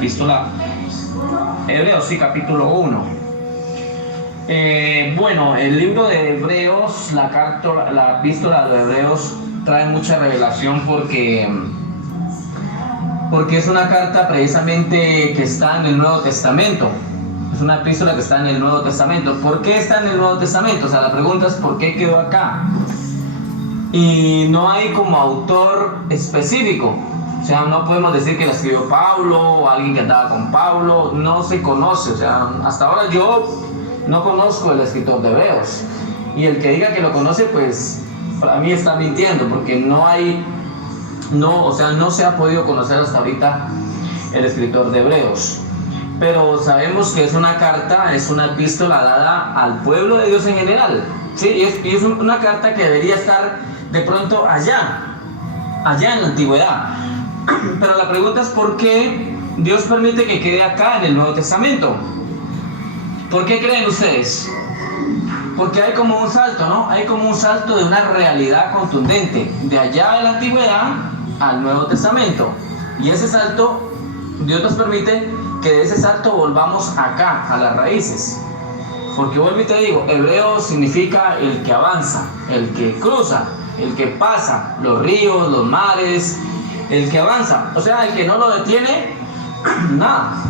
Epístola Hebreos, sí, capítulo 1. Bueno, el libro de Hebreos, la epístola de Hebreos trae mucha revelación porque es una carta precisamente que está en el Nuevo Testamento. Es una epístola que está en el Nuevo Testamento. ¿Por qué está en el Nuevo Testamento? O sea, la pregunta es ¿por qué quedó acá? Y no hay como autor específico. O sea, no podemos decir que la escribió Pablo o alguien que andaba con Pablo. No se conoce. O sea, hasta ahora yo no conozco el escritor de Hebreos. Y el que diga que lo conoce, pues para mí está mintiendo, porque no se ha podido conocer hasta ahorita el escritor de Hebreos. Pero sabemos que es una carta, es una epístola dada al pueblo de Dios en general. Sí, y es una carta que debería estar de pronto allá en la antigüedad. Pero la pregunta es ¿por qué Dios permite que quede acá en el Nuevo Testamento? ¿Por qué creen ustedes? Porque hay como un salto, ¿no? Hay como un salto de una realidad contundente, de allá de la antigüedad al Nuevo Testamento. Y ese salto, Dios nos permite que de ese salto volvamos acá, a las raíces. Porque vuelvo y te digo, hebreo significa el que avanza, el que cruza, el que pasa los ríos, los mares, el que avanza. O sea, el que no lo detiene, nada.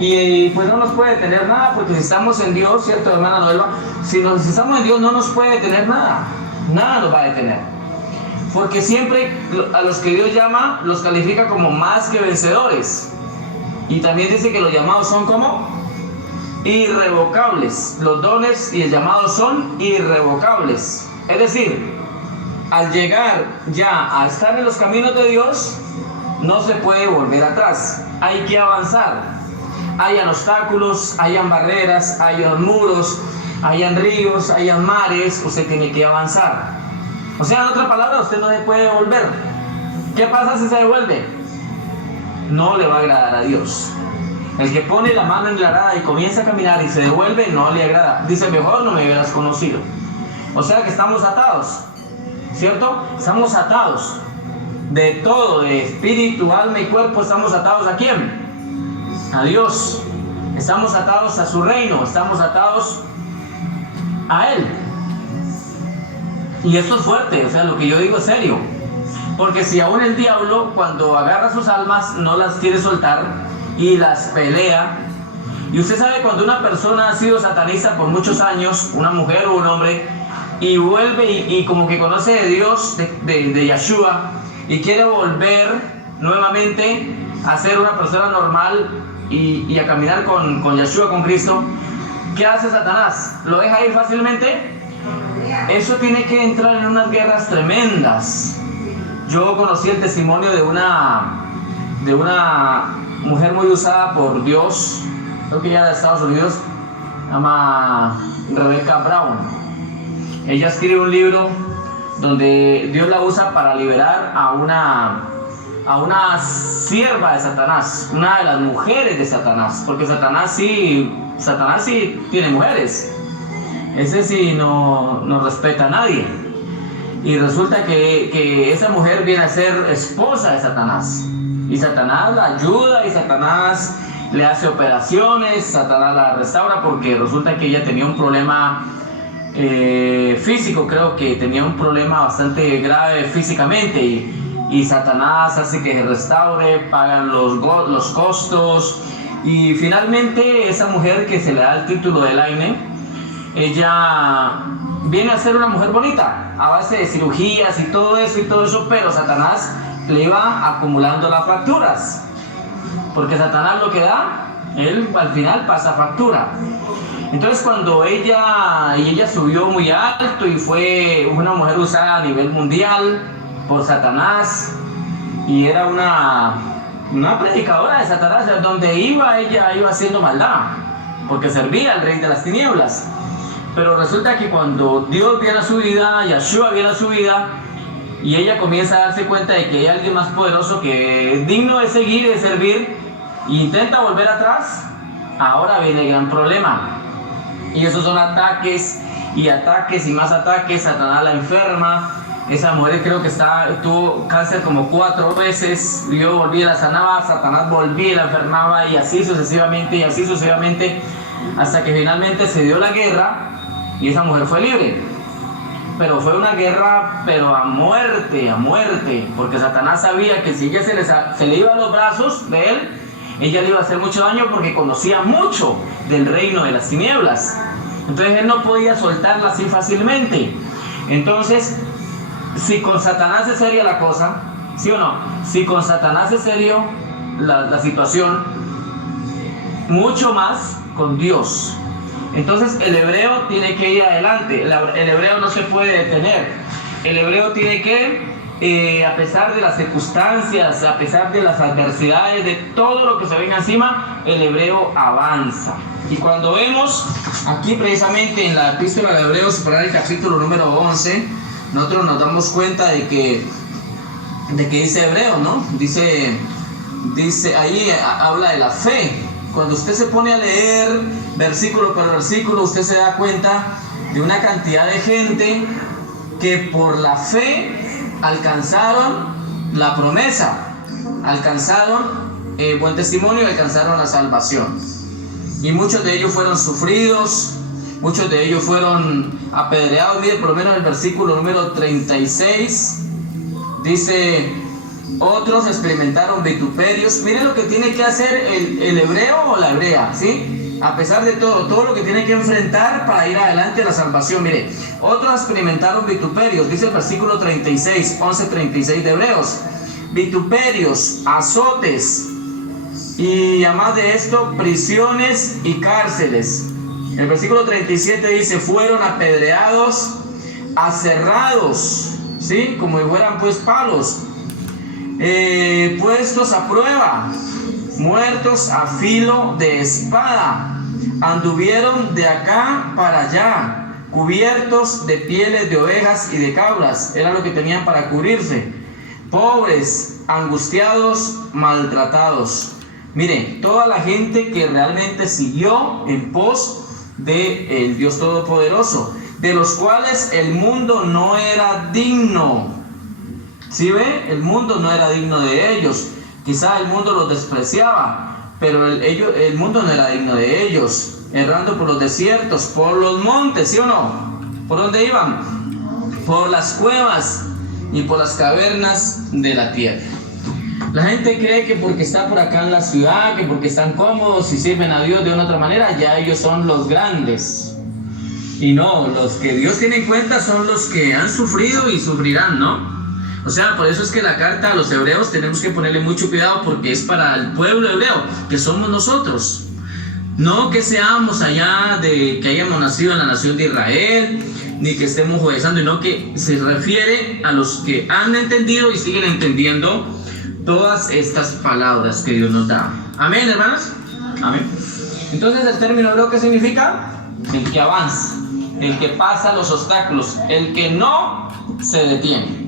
Y pues no nos puede detener nada, porque si estamos en Dios, ¿cierto, hermana Noelva? Si estamos en Dios no nos puede detener nada, nada nos va a detener. Porque siempre a los que Dios llama, los califica como más que vencedores. Y también dice que los llamados son como irrevocables. Los dones y el llamado son irrevocables. Es decir, al llegar ya a estar en los caminos de Dios, no se puede volver atrás. Hay que avanzar. Hayan obstáculos, hayan barreras, hayan muros, hayan ríos, hayan mares, usted tiene que avanzar. O sea, en otra palabra, usted no se puede volver. ¿Qué pasa si se devuelve? No le va a agradar a Dios. El que pone la mano en la arada y comienza a caminar y se devuelve, no le agrada. Dice, mejor no me hubieras conocido. O sea que estamos atados, ¿cierto? Estamos atados de todo, de espíritu, alma y cuerpo. Estamos atados ¿a quién? A Dios. Estamos atados a su reino, estamos atados a Él. Y esto es fuerte, o sea, lo que yo digo es serio. Porque si aún el diablo, cuando agarra sus almas, no las quiere soltar y las pelea. Y usted sabe, cuando una persona ha sido satanista por muchos años, una mujer o un hombre, y vuelve y como que conoce de Dios, de Yeshua, y quiere volver nuevamente a ser una persona normal y a caminar con Yeshua, con Cristo, ¿qué hace Satanás? ¿Lo deja ir fácilmente? Eso tiene que entrar en unas guerras tremendas. Yo conocí el testimonio de una mujer muy usada por Dios, creo que ya de Estados Unidos, se llama Rebecca Brown. Ella escribe un libro donde Dios la usa para liberar a una sierva de Satanás, una de las mujeres de Satanás, porque Satanás sí tiene mujeres. Ese sí no respeta a nadie. Y resulta que esa mujer viene a ser esposa de Satanás. Y Satanás la ayuda y Satanás le hace operaciones, Satanás la restaura, porque resulta que ella tenía un problema físico, creo que tenía un problema bastante grave físicamente, y Satanás hace que se restaure, pagan los costos, y finalmente esa mujer que se le da el título de Elaine, ella viene a ser una mujer bonita, a base de cirugías y todo eso, pero Satanás le iba acumulando las facturas, porque Satanás lo que da, él al final pasa factura. Entonces cuando ella subió muy alto y fue una mujer usada a nivel mundial por Satanás, y era una predicadora de Satanás, donde ella iba haciendo maldad, porque servía al rey de las tinieblas. Pero resulta que cuando Dios viene a su vida, Yeshua viene a su vida, y ella comienza a darse cuenta de que hay alguien más poderoso que es digno de seguir y de servir, e intenta volver atrás, ahora viene el gran problema. Y esos son ataques y más ataques. Satanás la enferma, Esa mujer creo que tuvo cáncer como 4 veces, yo volvía, la sanaba, Satanás volvía, la enfermaba y así sucesivamente, hasta que finalmente se dio la guerra y esa mujer fue libre. Pero fue una guerra, pero a muerte, porque Satanás sabía que si ella se le iba a los brazos de él, ella le iba a hacer mucho daño porque conocía mucho del reino de las tinieblas. Entonces él no podía soltarla así fácilmente. Entonces, si con Satanás es seria la cosa, ¿sí o no? Si con Satanás es serio la situación, mucho más con Dios. Entonces el hebreo tiene que ir adelante, el hebreo no se puede detener, el hebreo tiene que, a pesar de las circunstancias, a pesar de las adversidades, de todo lo que se venga encima, el hebreo avanza. Y cuando vemos aquí precisamente en la epístola de Hebreos, por ahí el capítulo número 11, nosotros nos damos cuenta de que dice hebreo, ¿no? Dice ahí habla de la fe. Cuando usted se pone a leer versículo por versículo, usted se da cuenta de una cantidad de gente que por la fe alcanzaron la promesa, alcanzaron buen testimonio y alcanzaron la salvación. Y muchos de ellos fueron sufridos, muchos de ellos fueron apedreados. Mire, por lo menos el versículo número 36 dice: otros experimentaron vituperios. Miren lo que tiene que hacer el hebreo o la hebrea, ¿sí? A pesar de todo lo que tiene que enfrentar para ir adelante a la salvación. Mire, otros experimentaron vituperios, dice el versículo 36, 11:36 de Hebreos. Vituperios, azotes, y además de esto, prisiones y cárceles. El versículo 37 dice: fueron apedreados, aserrados, ¿sí? Como si fueran pues palos. Puestos a prueba, muertos a filo de espada, anduvieron de acá para allá, cubiertos de pieles de ovejas y de cabras, era lo que tenían para cubrirse, pobres, angustiados, maltratados. Mire, toda la gente que realmente siguió en pos del Dios Todopoderoso, de los cuales el mundo no era digno. ¿Sí ve? El mundo no era digno de ellos. Quizá el mundo los despreciaba, pero el mundo no era digno de ellos. Errando por los desiertos, por los montes, ¿sí o no? ¿Por dónde iban? Por las cuevas y por las cavernas de la tierra. La gente cree que porque está por acá en la ciudad, que porque están cómodos y sirven a Dios de una otra manera, ya ellos son los grandes. Y no, los que Dios tiene en cuenta son los que han sufrido y sufrirán, ¿no? O sea, por eso es que la carta a los hebreos tenemos que ponerle mucho cuidado, porque es para el pueblo hebreo, que somos nosotros. No que seamos allá que hayamos nacido en la nación de Israel, ni que estemos judaizando, sino que se refiere a los que han entendido y siguen entendiendo todas estas palabras que Dios nos da. Amén, hermanos. Amén. Entonces, el término hebreo, ¿qué significa? El que avanza, el que pasa los obstáculos, el que no se detiene.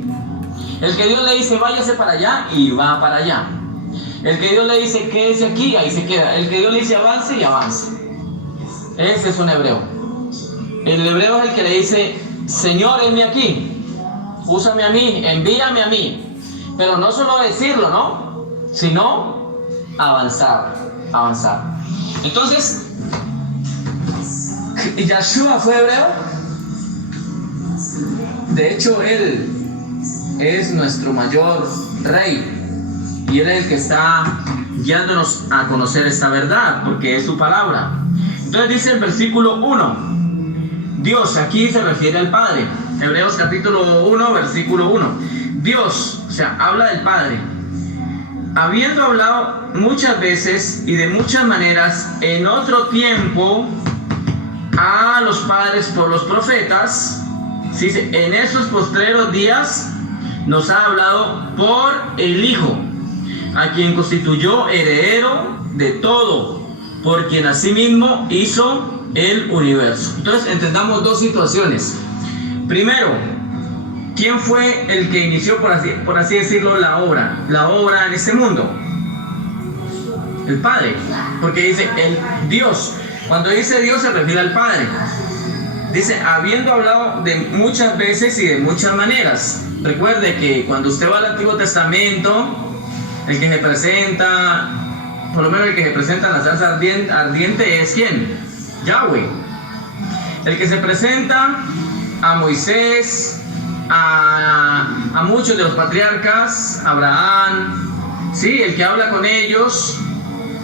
El que Dios le dice váyase para allá y va para allá. El que Dios le dice quédese aquí, ahí se queda. El que Dios le dice avance y avanza. Ese es un hebreo. El hebreo es el que le dice: Señor, heme aquí, úsame a mí, envíame a mí. Pero no solo decirlo, ¿no? Sino avanzar. Entonces, Yahshua fue hebreo. De hecho, él es nuestro mayor rey y él es el que está guiándonos a conocer esta verdad, porque es su palabra. Entonces dice el versículo 1, Dios, aquí se refiere al Padre. Hebreos capítulo 1, versículo 1. Dios, o sea, habla del Padre, habiendo hablado muchas veces y de muchas maneras en otro tiempo a los padres por los profetas, ¿sí? En estos postreros días nos ha hablado por el Hijo, a quien constituyó heredero de todo, por quien asimismo hizo el universo. Entonces entendamos dos situaciones. Primero, ¿quién fue el que inició, por así decirlo, la obra en este mundo? El Padre, porque dice el Dios. Cuando dice Dios se refiere al Padre. Dice, habiendo hablado de muchas veces y de muchas maneras. Recuerde que cuando usted va al Antiguo Testamento, el que se presenta, por lo menos el que se presenta en la salsa ardiente es ¿quién? Yahweh. El que se presenta a Moisés, a muchos de los patriarcas, Abraham, ¿sí? El que habla con ellos,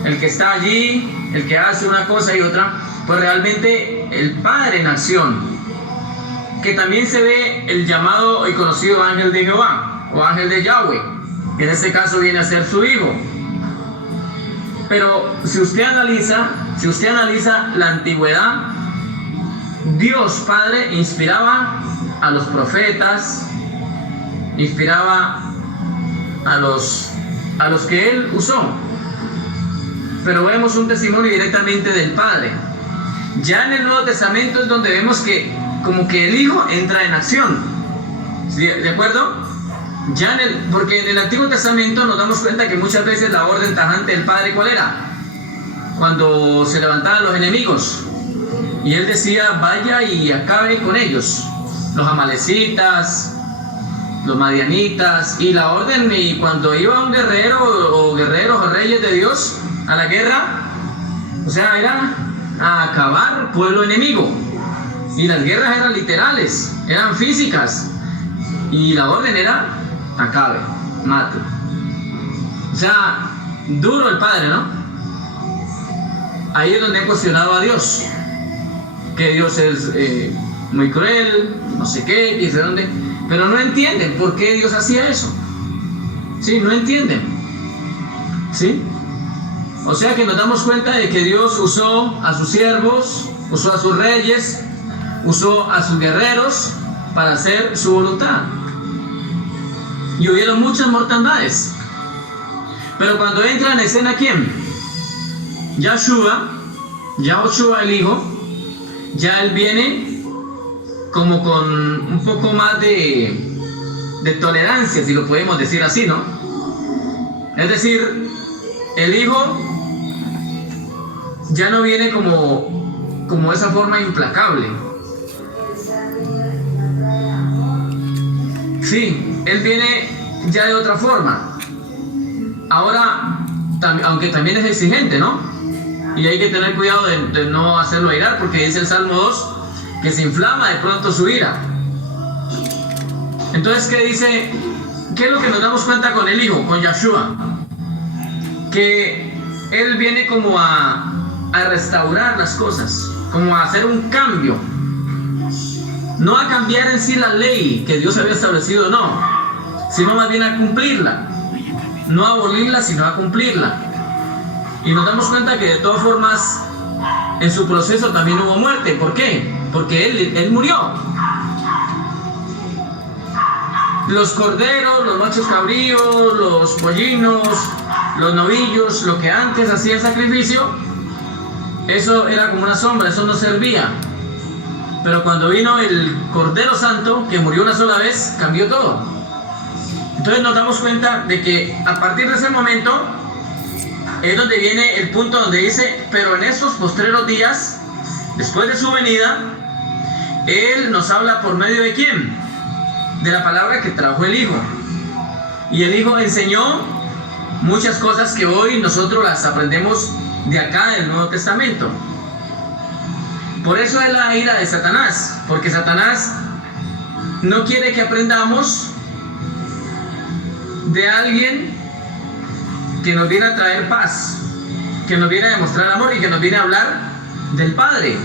el que está allí, el que hace una cosa y otra, pues realmente el Padre en acción, que también se ve el llamado y conocido ángel de Jehová o ángel de Yahweh, que en este caso viene a ser su hijo. Pero si usted analiza la antigüedad, Dios Padre inspiraba a los profetas, inspiraba a los que Él usó. Pero vemos un testimonio directamente del Padre. Ya en el Nuevo Testamento es donde vemos que como que el Hijo entra en acción. ¿Sí? ¿De acuerdo? Porque en el Antiguo Testamento nos damos cuenta que muchas veces la orden tajante del Padre, ¿cuál era? Cuando se levantaban los enemigos y Él decía, vaya y acabe con ellos, los amalecitas, los madianitas, y la orden, y cuando iba un guerrero o guerreros o reyes de Dios a la guerra, o sea, era a acabar pueblo enemigo, y las guerras eran literales, eran físicas, y la orden era acabe, mate. O sea, duro el Padre, ¿no? Ahí es donde he cuestionado a Dios, que Dios es muy cruel, no sé qué, y de dónde, pero no entienden por qué Dios hacía eso. Sí, no entienden. ¿Sí? O sea que nos damos cuenta de que Dios usó a sus siervos, usó a sus reyes, usó a sus guerreros para hacer su voluntad. Y hubieron muchas mortandades. Pero cuando entra en escena, ¿quién? Yahoshua el Hijo, ya Él viene como con un poco más de tolerancia, si lo podemos decir así, ¿no? Es decir, el Hijo ya no viene como esa forma implacable. Sí, Él viene ya de otra forma. Ahora, aunque también es exigente, ¿no? Y hay que tener cuidado de no hacerlo airar, porque dice el Salmo 2 que se inflama de pronto su ira. Entonces, ¿qué dice? ¿Qué es lo que nos damos cuenta con el Hijo, con Yahoshua? Que Él viene como a restaurar las cosas, como a hacer un cambio. No a cambiar en sí la ley que Dios había establecido, no, sino más bien a cumplirla. No a abolirla, sino a cumplirla. Y nos damos cuenta que de todas formas en su proceso también hubo muerte. ¿Por qué? Porque Él murió. Los corderos, los machos cabríos, los pollinos, los novillos, lo que antes hacía el sacrificio, eso era como una sombra, eso no servía. Pero cuando vino el Cordero Santo, que murió una sola vez, cambió todo. Entonces nos damos cuenta de que a partir de ese momento es donde viene el punto donde dice, pero en estos postreros días, después de su venida, Él nos habla por medio de ¿quién? De la palabra que trajo el Hijo. Y el Hijo enseñó muchas cosas que hoy nosotros las aprendemos de acá del Nuevo Testamento. Por eso es la ira de Satanás, porque Satanás no quiere que aprendamos de alguien que nos viene a traer paz, que nos viene a demostrar amor y que nos viene a hablar del Padre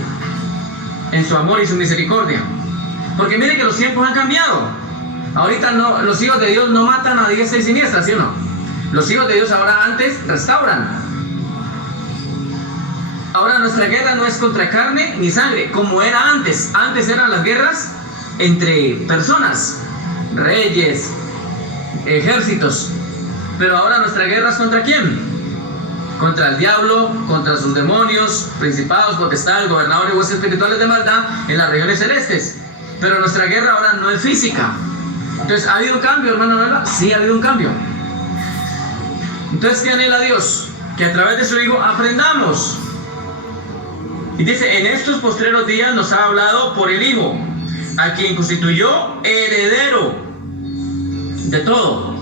en su amor y su misericordia. Porque mire que los tiempos han cambiado. Ahorita no, los hijos de Dios no matan a diestra y siniestra, ¿sí o no? Los hijos de Dios ahora antes restauran. Ahora nuestra guerra no es contra carne ni sangre, como era antes. Antes eran las guerras entre personas, reyes, ejércitos. Pero ahora nuestra guerra es ¿contra quién? Contra el diablo, contra sus demonios, principados, potestades, gobernadores y huestes espirituales de maldad en las regiones celestes. Pero nuestra guerra ahora no es física. Entonces, ¿ha habido un cambio, hermano Noela? Sí, ha habido un cambio. Entonces, ¿qué anhela Dios? Que a través de su Hijo aprendamos. Y dice, en estos postreros días nos ha hablado por el Hijo, a quien constituyó heredero de todo,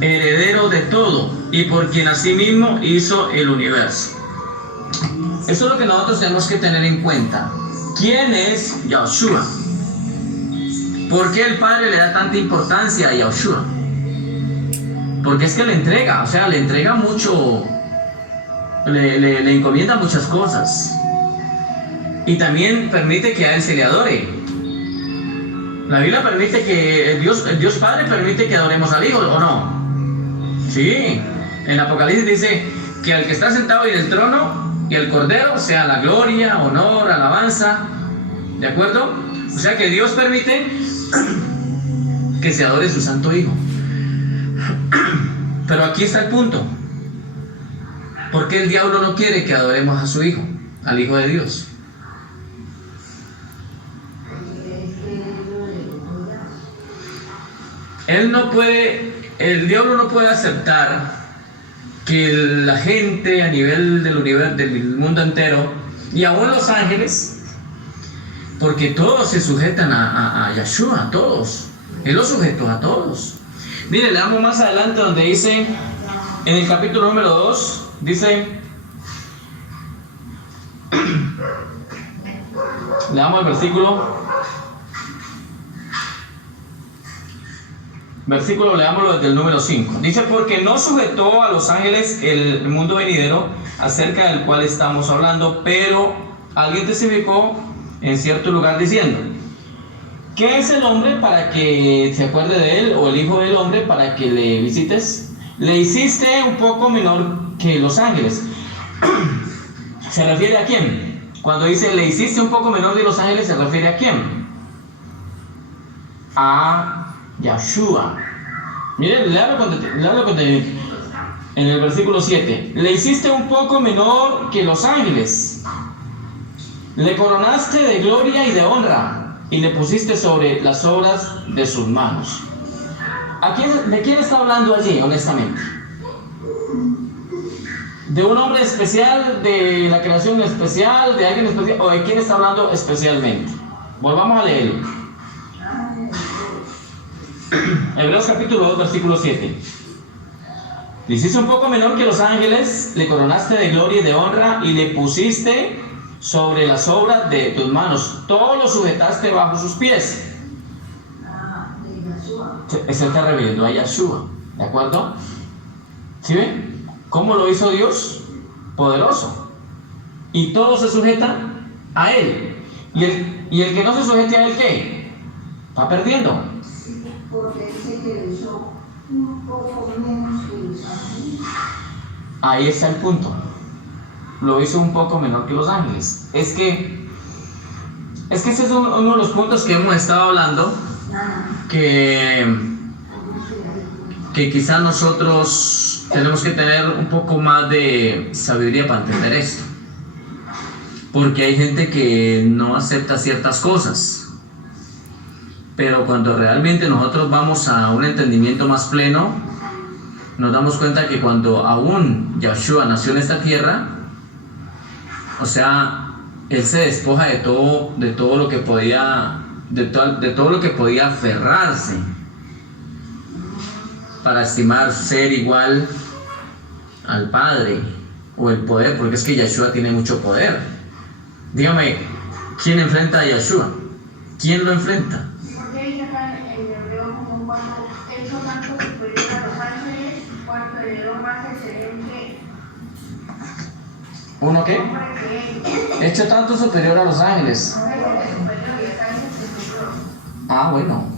heredero de todo, y por quien asimismo hizo el universo. Eso es lo que nosotros tenemos que tener en cuenta. ¿Quién es Yahushua? ¿Por qué el Padre le da tanta importancia a Yahushua? Porque es que le entrega, o sea, le entrega mucho, le encomienda muchas cosas. Y también permite que a Él se le adore. La Biblia permite que el Dios Padre permite que adoremos al Hijo, ¿o no? Sí, en Apocalipsis dice que al que está sentado en el trono y el Cordero sea la gloria, honor, alabanza, ¿de acuerdo? O sea que Dios permite que se adore su Santo Hijo. Pero aquí está el punto. ¿Por qué el diablo no quiere que adoremos a su Hijo, al Hijo de Dios? El diablo no puede aceptar que la gente a nivel del universo, del mundo entero, y aún los ángeles, porque todos se sujetan a Yahshua, todos. Él los sujetó a todos. Mire, leamos más adelante donde dice, en el capítulo número 2, dice, leamos el versículo, leámoslo desde el número 5. Dice, porque no sujetó a los ángeles el mundo venidero, acerca del cual estamos hablando, pero alguien testificó en cierto lugar diciendo, ¿qué es el hombre para que se acuerde de él, o el hijo del hombre para que le visites? Le hiciste un poco menor que los ángeles. ¿Se refiere a quién? Cuando dice le hiciste un poco menor de los ángeles, ¿se refiere a quién? A Yahshua. Miren, léalo en el versículo 7. Le hiciste un poco menor que los ángeles. Le coronaste de gloria y de honra, y le pusiste sobre las obras de sus manos. ¿De quién está hablando allí, honestamente? ¿De un hombre especial, de la creación especial, de alguien especial, o de quién está hablando especialmente? Volvamos a leerlo. Hebreos capítulo 2, versículo 7. Le hiciste un poco menor que los ángeles, le coronaste de gloria y de honra, y le pusiste sobre las obras de tus manos. Todo lo sujetaste bajo sus pies. Se está refiriendo a Yahshua, ¿de acuerdo? ¿Sí ven? ¿Cómo lo hizo Dios? Poderoso. Y todo se sujeta a Él. ¿Y el que no se sujete a Él, qué? Va perdiendo. Porque dice que lo hizo un poco menos que los ángeles. Ahí está el punto. Lo hizo un poco menor que los ángeles. Es que ese es uno de los puntos que hemos estado hablando, que quizás nosotros tenemos que tener un poco más de sabiduría para entender esto, porque hay gente que no acepta ciertas cosas, pero cuando realmente nosotros vamos a un entendimiento más pleno, nos damos cuenta que cuando aún Yahshua nació en esta tierra, o sea, Él se despoja de todo lo que podía, de todo lo que podía aferrarse para estimar ser igual al Padre o el poder, porque es que Yahshua tiene mucho poder. Dígame, ¿quién enfrenta a Yahshua? ¿Quién lo enfrenta? Porque dice acá en hebreo como cuando hecho tanto superior a los ángeles, cuanto heredó más excelente. ¿Uno qué? Hecho tanto superior a los ángeles. Ah, bueno.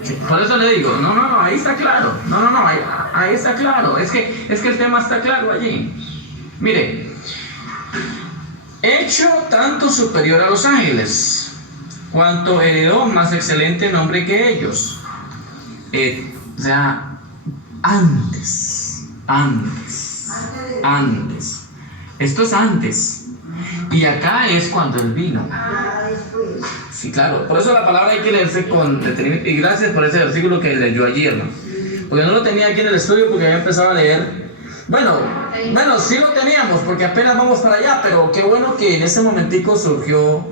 Sí, por eso le digo, no, ahí está claro. Ahí está claro. Es que el tema está claro allí. Mire, hecho tanto superior a los ángeles, cuanto heredó más excelente nombre que ellos. O sea, antes. Esto es antes. Y acá es cuando Él vino. Sí, claro. Por eso la palabra hay que leerse con detenimiento. Y gracias por ese versículo que leyó ayer, ¿no? Porque no lo tenía aquí en el estudio porque había empezado a leer. Bueno, sí lo teníamos porque apenas vamos para allá, pero qué bueno que en ese momentico surgió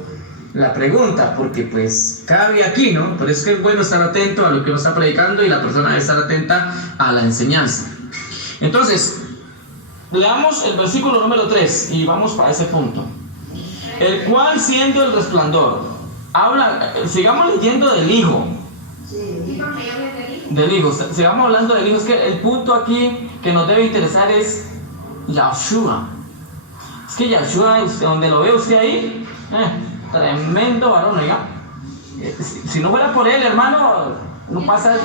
la pregunta, porque pues cabe aquí, ¿no? Por eso es que es bueno estar atento a lo que uno está predicando y la persona debe estar atenta a la enseñanza. Entonces, leamos el versículo número 3 y vamos para ese punto. El cual siendo el resplandor, habla, sigamos leyendo del Hijo. Del Hijo, sigamos hablando del Hijo. Es que el punto aquí que nos debe interesar es Yahshua. Es que Yahshua, donde lo ve usted ahí, tremendo varón, oiga. Si no fuera por él, hermano, no pasa.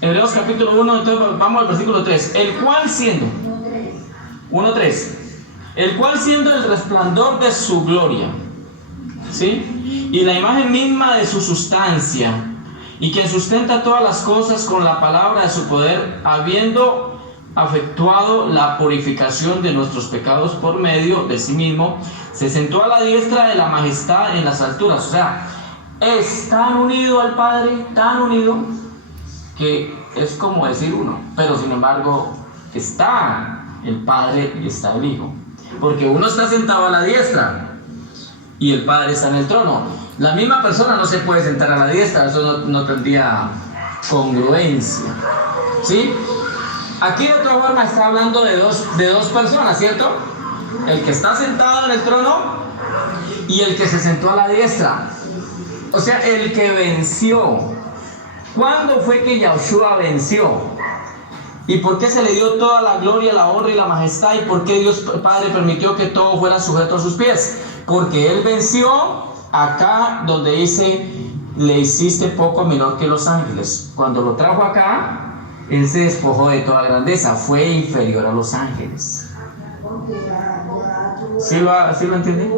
Hebreos capítulo 1, entonces vamos al versículo 3. El cual siendo 1:3. El cual siendo el resplandor de su gloria, ¿sí? Y la imagen misma de su sustancia, y quien sustenta todas las cosas con la palabra de su poder, habiendo efectuado la purificación de nuestros pecados por medio de sí mismo, se sentó a la diestra de la majestad en las alturas. O sea, es tan unido al Padre, tan unido, que es como decir uno, pero sin embargo está el Padre y está el Hijo, porque uno está sentado a la diestra y el Padre está en el trono. La misma persona no se puede sentar a la diestra, eso no tendría congruencia, ¿sí? Aquí de otra forma está hablando de dos personas, ¿cierto? El que está sentado en el trono y el que se sentó a la diestra. O sea, el que venció. ¿Cuándo fue que Yahshua venció? ¿Y por qué se le dio toda la gloria, la honra y la majestad? ¿Y por qué Dios Padre permitió que todo fuera sujeto a sus pies? Porque Él venció acá donde dice, le hiciste poco menor que los ángeles. Cuando lo trajo acá, Él se despojó de toda grandeza, fue inferior a los ángeles. ¿Sí lo entienden?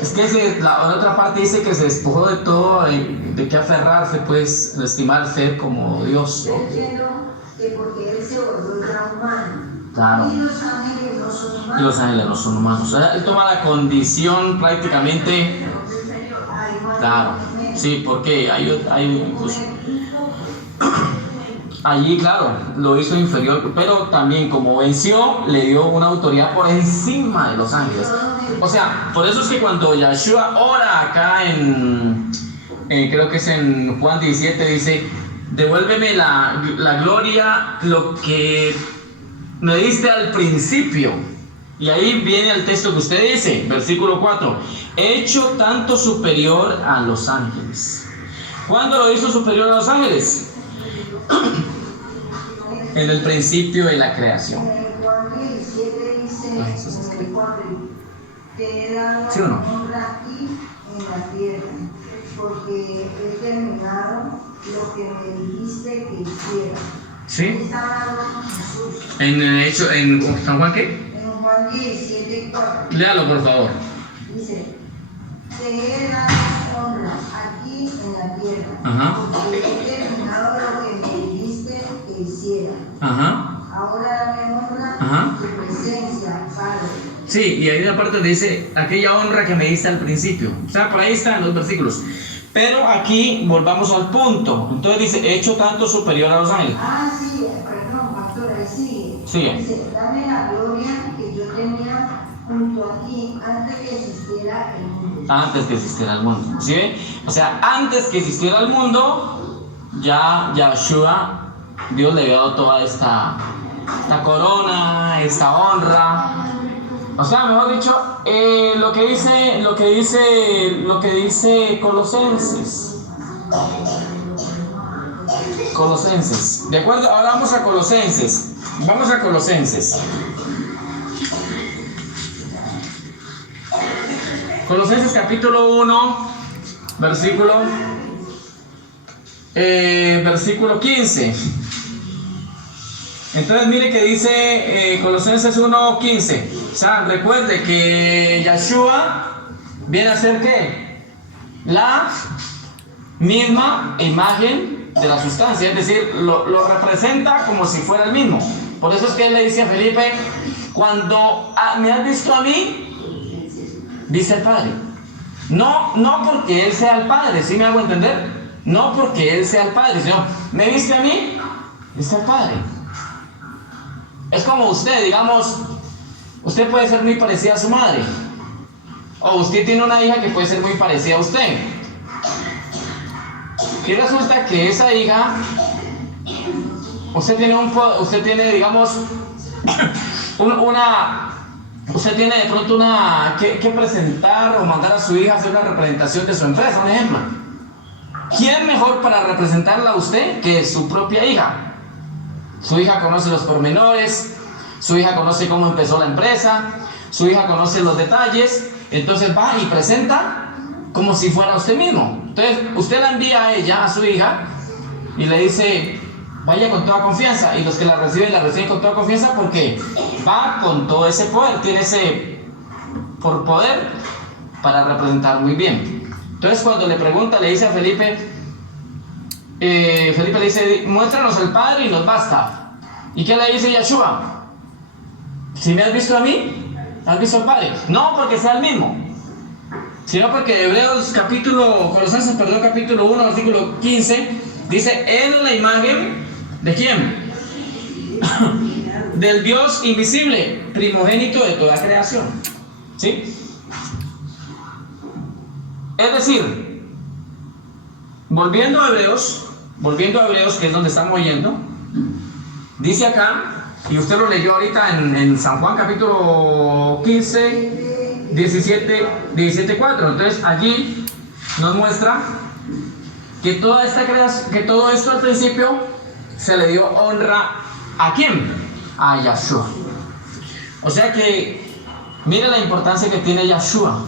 Es que la otra parte dice que se despojó de todo, de que aferrarse, pues, de estimarse como Dios, ¿no? Que porque Él se volvió ya humano. Claro. Y los ángeles no son humanos. Y los ángeles no son humanos. O sea, Él toma la condición prácticamente. Claro. Sí, porque hay pues, allí, claro, lo hizo inferior, pero también como venció, le dio una autoridad por encima de los ángeles. O sea, por eso es que cuando Yahshua ora acá creo que es en Juan 17, dice, devuélveme la gloria, lo que me diste al principio. Y ahí viene el texto que usted dice, versículo 4, hecho tanto superior a los ángeles. ¿Cuándo lo hizo superior a los ángeles? En el principio de la creación. En Juan 17 dice, te he dado ¿Sí o no? honra aquí en la tierra, porque he terminado lo que me dijiste que hiciera. ¿Sí? Está hablando Jesús. ¿En San Juan qué? En Juan 17, 4. Léalo, por favor. Dice, te he dado honra aquí en la tierra, Ajá. porque he terminado lo que me dijiste que hiciera. Ajá. Ahora dame honra Ajá. en tu presencia, Padre. Sí, y ahí aparte dice, aquella honra que me diste al principio. O sea, por ahí están los versículos. Pero aquí volvamos al punto. Entonces dice, hecho tanto superior a los ángeles. Sí, perdón, pastor, ahí sigue. Sigue. Dice, dame la gloria que yo tenía junto a ti antes que existiera el mundo. Antes que existiera el mundo. ¿Sí? O sea, antes que existiera el mundo, ya Yahshua, Dios le había dado toda esta corona, esta honra. O sea, mejor dicho, lo que dice Colosenses. Colosenses. ¿De acuerdo? Ahora vamos a Colosenses. Vamos a Colosenses. Colosenses capítulo 1, versículo 15. Entonces mire que dice Colosenses 1:15. O sea, recuerde que Yahshua viene a ser ¿qué? La misma imagen de la sustancia, es decir, lo representa como si fuera el mismo. Por eso es que él le dice a Felipe, cuando me has visto a mí, dice el Padre. No porque él sea el Padre, ¿sí me hago entender? No porque él sea el Padre, sino, ¿me viste a mí? Dice el Padre. Es como usted, digamos, usted puede ser muy parecida a su madre. O usted tiene una hija que puede ser muy parecida a usted. Y resulta que esa hija, usted tiene digamos, usted tiene de pronto que presentar o mandar a su hija a hacer una representación de su empresa, un ejemplo. ¿Quién mejor para representarla a usted que su propia hija? Su hija conoce los pormenores, su hija conoce cómo empezó la empresa, su hija conoce los detalles, entonces va y presenta como si fuera usted mismo. Entonces usted la envía a ella, a su hija, y le dice, vaya con toda confianza, y los que la reciben con toda confianza porque va con todo ese poder, tiene ese poder para representar muy bien. Entonces cuando le pregunta, le dice a Felipe, Felipe le dice, muéstranos el Padre y nos basta. ¿Y qué le dice Yeshua? Si me has visto a mí, ¿has visto al Padre? No porque sea el mismo, sino porque Colosenses capítulo 1, versículo 15, dice, Él es la imagen, ¿de quién? Del Dios invisible, primogénito de toda creación. ¿Sí? Es decir, volviendo a Hebreos, que es donde estamos yendo, dice acá, y usted lo leyó ahorita en San Juan capítulo 15, 17:4. Entonces allí nos muestra que todo esto al principio se le dio honra ¿a quién? A Yeshua. O sea que mire la importancia que tiene Yeshua.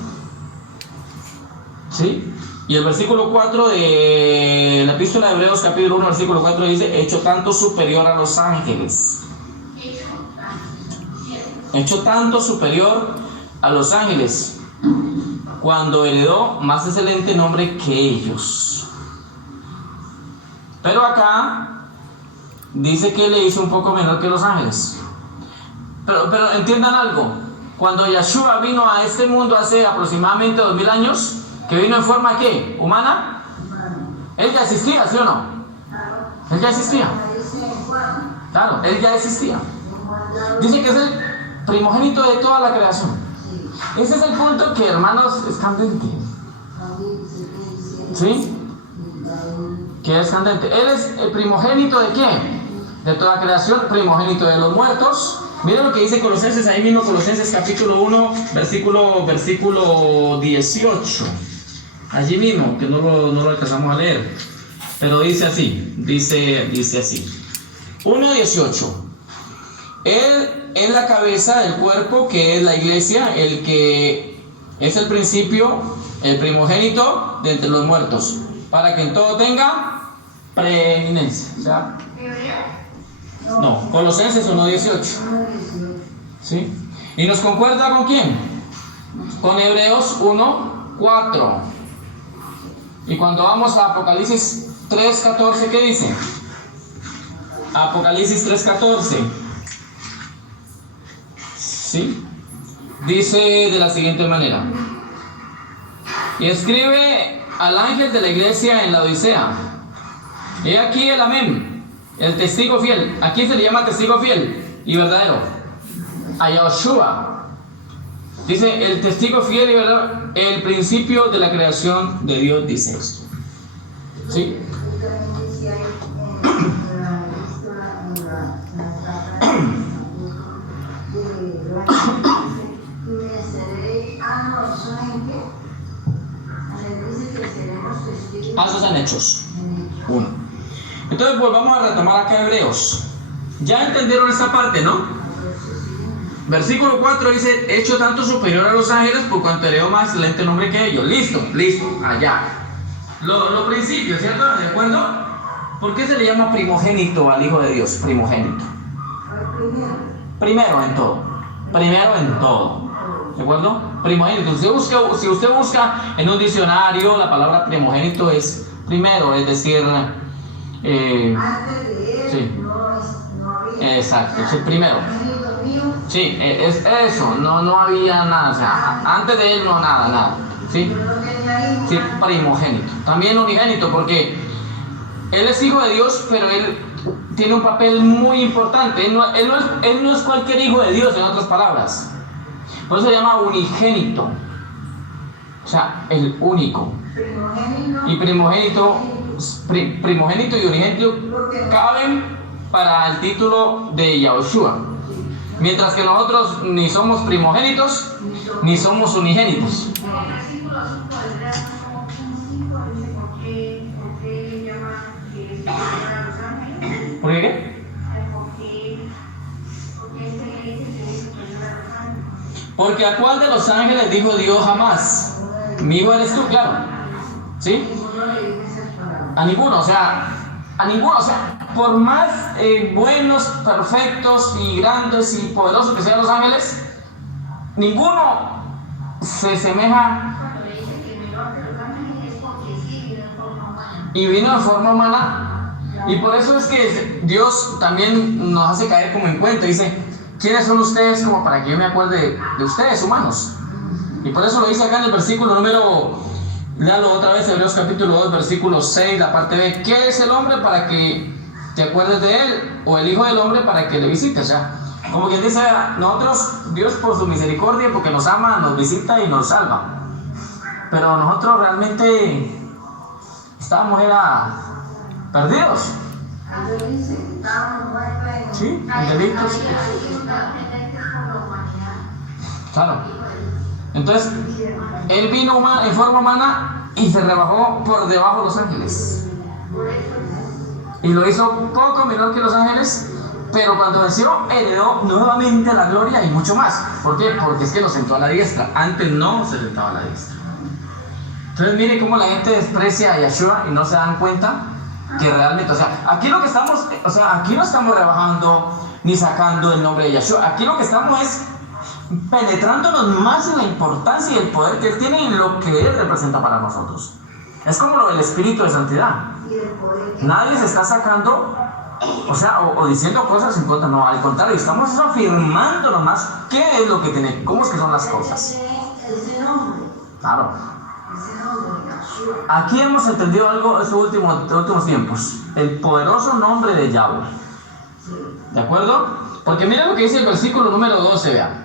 ¿Sí? Y el versículo 4 de la epístola de Hebreos capítulo 1 versículo 4 dice, hecho tanto superior a los ángeles. Hecho tanto superior a los ángeles, cuando heredó más excelente nombre que ellos. Pero acá dice que le hizo un poco menor que los ángeles. Pero entiendan algo, cuando Yeshua vino a este mundo hace aproximadamente 2000 años, que vino en forma ¿qué? ¿Humana? Él ya existía, ¿sí o no? Él ya existía. Claro, él ya existía. Dice que es el primogénito de toda la creación. Ese es el punto que, hermanos, es candente. ¿Sí? Que es candente. Él es el primogénito de qué? De toda creación, primogénito de los muertos. Miren lo que dice Colosenses, ahí mismo Colosenses capítulo 1, versículo 18. Allí mismo, que no lo alcanzamos a leer. Pero dice así, dice así. 1:18. Él es la cabeza del cuerpo, que es la iglesia, el que es el principio, el primogénito de entre los muertos, para que en todo tenga preeminencia. O sea, no, Colosenses 1:18. ¿Sí? ¿Y nos concuerda con quién? Con Hebreos 1:4. Y cuando vamos a Apocalipsis 3:14, ¿qué dice? Apocalipsis 3:14. ¿Sí? Dice de la siguiente manera: y escribe al ángel de la iglesia en la Odisea, he aquí el amén, el testigo fiel. Aquí se le llama testigo fiel y verdadero, a Yeshua. Dice el testigo fiel y verdadero, el principio de la creación de Dios, dice esto. ¿Sí? Esos son Hechos 1. Entonces volvamos a retomar acá Hebreos. Ya entendieron esta parte, ¿no? Versículo 4 dice, hecho tanto superior a los ángeles por cuanto heredó más excelente nombre que ellos. Listo, allá. Lo principio, ¿cierto? ¿De acuerdo? ¿Por qué se le llama primogénito al Hijo de Dios? Primogénito. Primero en todo. ¿De acuerdo? Primogénito. Si usted busca en un diccionario, la palabra primogénito es primero, es decir, sí. Exacto, sí, primero. Sí, es eso, no había nada, o sea, antes de él no nada. ¿Sí? Sí, primogénito. También unigénito, porque él es hijo de Dios, pero él tiene un papel muy importante. Él no es cualquier hijo de Dios, en otras palabras. Por eso se llama unigénito. O sea, el único. Y primogénito y unigénito caben para el título de Yahushua. Mientras que nosotros ni somos primogénitos ni somos unigénitos. ¿Por qué? Porque ¿a cuál de los ángeles dijo Dios jamás? Mi hijo eres tú, claro. ¿Sí? A ninguno, o sea, por más buenos, perfectos y grandes y poderosos que sean los ángeles, ninguno se semeja. Y vino en forma humana. Y por eso es que Dios también nos hace caer como en cuenta. Dice, ¿quiénes son ustedes como para que yo me acuerde de ustedes, humanos? Y por eso lo dice acá en el versículo número, léalo otra vez, Hebreos capítulo 2, versículo 6, la parte B. ¿Qué es el hombre para que te acuerdes de él? O el hijo del hombre para que le visites. O sea, como quien dice, nosotros, Dios por su misericordia, porque nos ama, nos visita y nos salva. Pero nosotros realmente estábamos perdidos. Sí, en delitos. Claro. Entonces, Él vino en forma humana y se rebajó por debajo de los ángeles. Y lo hizo poco menor que los ángeles, pero cuando venció, heredó nuevamente la gloria y mucho más. ¿Por qué? Porque es que lo sentó a la diestra. Antes no se sentaba a la diestra. Entonces, mire cómo la gente desprecia a Yeshua y no se dan cuenta que realmente, aquí lo que estamos, aquí no estamos rebajando ni sacando el nombre de Yeshua. Aquí lo que estamos es penetrándonos más en la importancia y el poder que Él tiene y lo que Él representa para nosotros. Es como lo del Espíritu de Santidad. Nadie se está sacando, o diciendo cosas en contra, no, al contrario, estamos afirmando nomás qué es lo que tiene, cómo es que son las cosas. Claro. Aquí hemos entendido algo en estos últimos tiempos, el poderoso nombre de Yahweh. ¿De acuerdo? Porque mira lo que dice el versículo número 12, vea.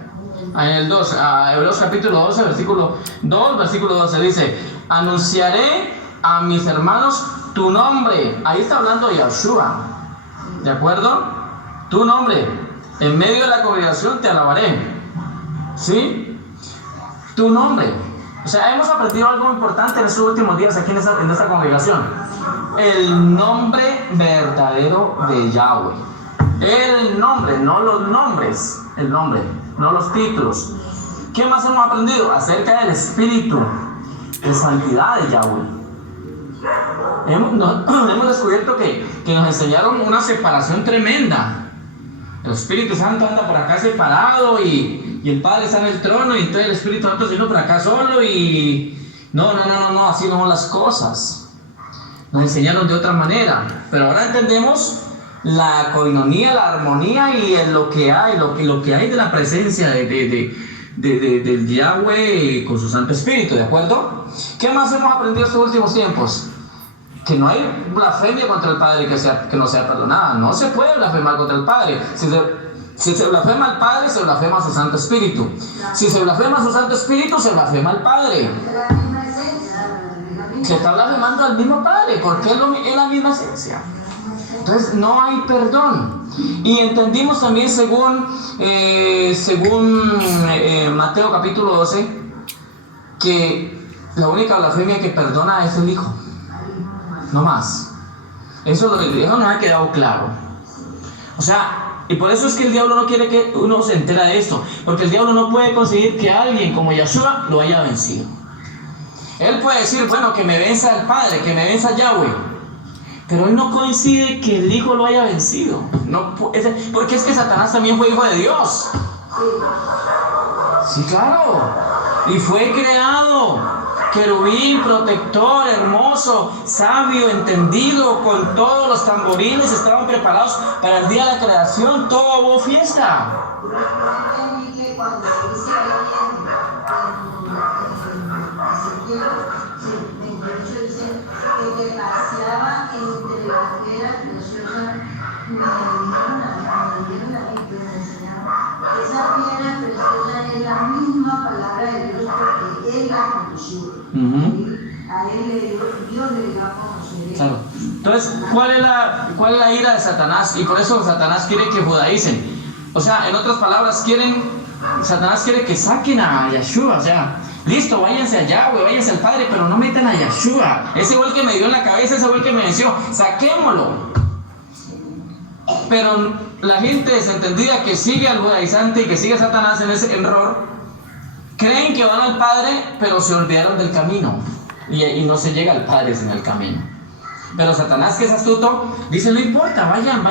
En el 2, Hebreos capítulo 12, versículo 2, versículo 12 dice: anunciaré a mis hermanos tu nombre. Ahí está hablando Yahshua. ¿De acuerdo? Tu nombre. En medio de la congregación te alabaré. ¿Sí? Tu nombre. O sea, hemos aprendido algo importante en estos últimos días aquí en esta congregación. El nombre verdadero de Yahweh. El nombre, no los nombres. El nombre, no los títulos. ¿Qué más hemos aprendido? Acerca del espíritu de santidad de Yahweh. Hemos descubierto que nos enseñaron una separación tremenda. El Espíritu Santo anda por acá separado y el Padre está en el trono, y entonces el Espíritu Santo se vino por acá solo y... No, así no son las cosas. Nos enseñaron de otra manera, pero ahora entendemos la coinonía, la armonía y lo que hay de la presencia del Yahweh con su Santo Espíritu, ¿de acuerdo? ¿Qué más hemos aprendido estos últimos tiempos? Que no hay blasfemia contra el Padre que no sea perdonada. No se puede blasfemar contra el Padre. Si se blasfema al Padre, se blasfema a su Santo Espíritu. Si se blasfema a su Santo Espíritu, se blasfema al Padre. Se está blasfemando al mismo Padre, porque es la misma esencia. Entonces no hay perdón. Y entendimos también según Mateo capítulo 12, que la única blasfemia que perdona es el Hijo. No más. Eso nos ha quedado claro. O sea, y por eso es que el diablo no quiere que uno se entere de esto, porque el diablo no puede conseguir que alguien como Yahshua lo haya vencido. Él puede decir, bueno, que me venza el Padre, que me venza Yahweh, pero él no coincide que el Hijo lo haya vencido. No, porque es que Satanás también fue hijo de Dios. Sí, claro. Y fue creado querubín, protector, hermoso, sabio, entendido, con todos los tamborines estaban preparados para el día de la creación. Todo hubo fiesta. Esa piedra preciosa es la misma A él Dios le dio a conocer eso. Claro. Entonces, ¿cuál es la ira de Satanás? Y por eso Satanás quiere que judaicen. O sea, en otras palabras, Satanás quiere que saquen a Yeshua. O sea, listo, váyanse a Yahweh, váyanse al Padre, pero no metan a Yeshua. Ese fue el que me dio en la cabeza, ese fue el que me venció. Saquémoslo. Pero la gente desentendida que sigue al judaizante y que sigue a Satanás en ese error, creen que van al Padre, pero se olvidaron del camino. Y no se llega al Padre sin el camino. Pero Satanás, que es astuto, dice: no importa, vayan,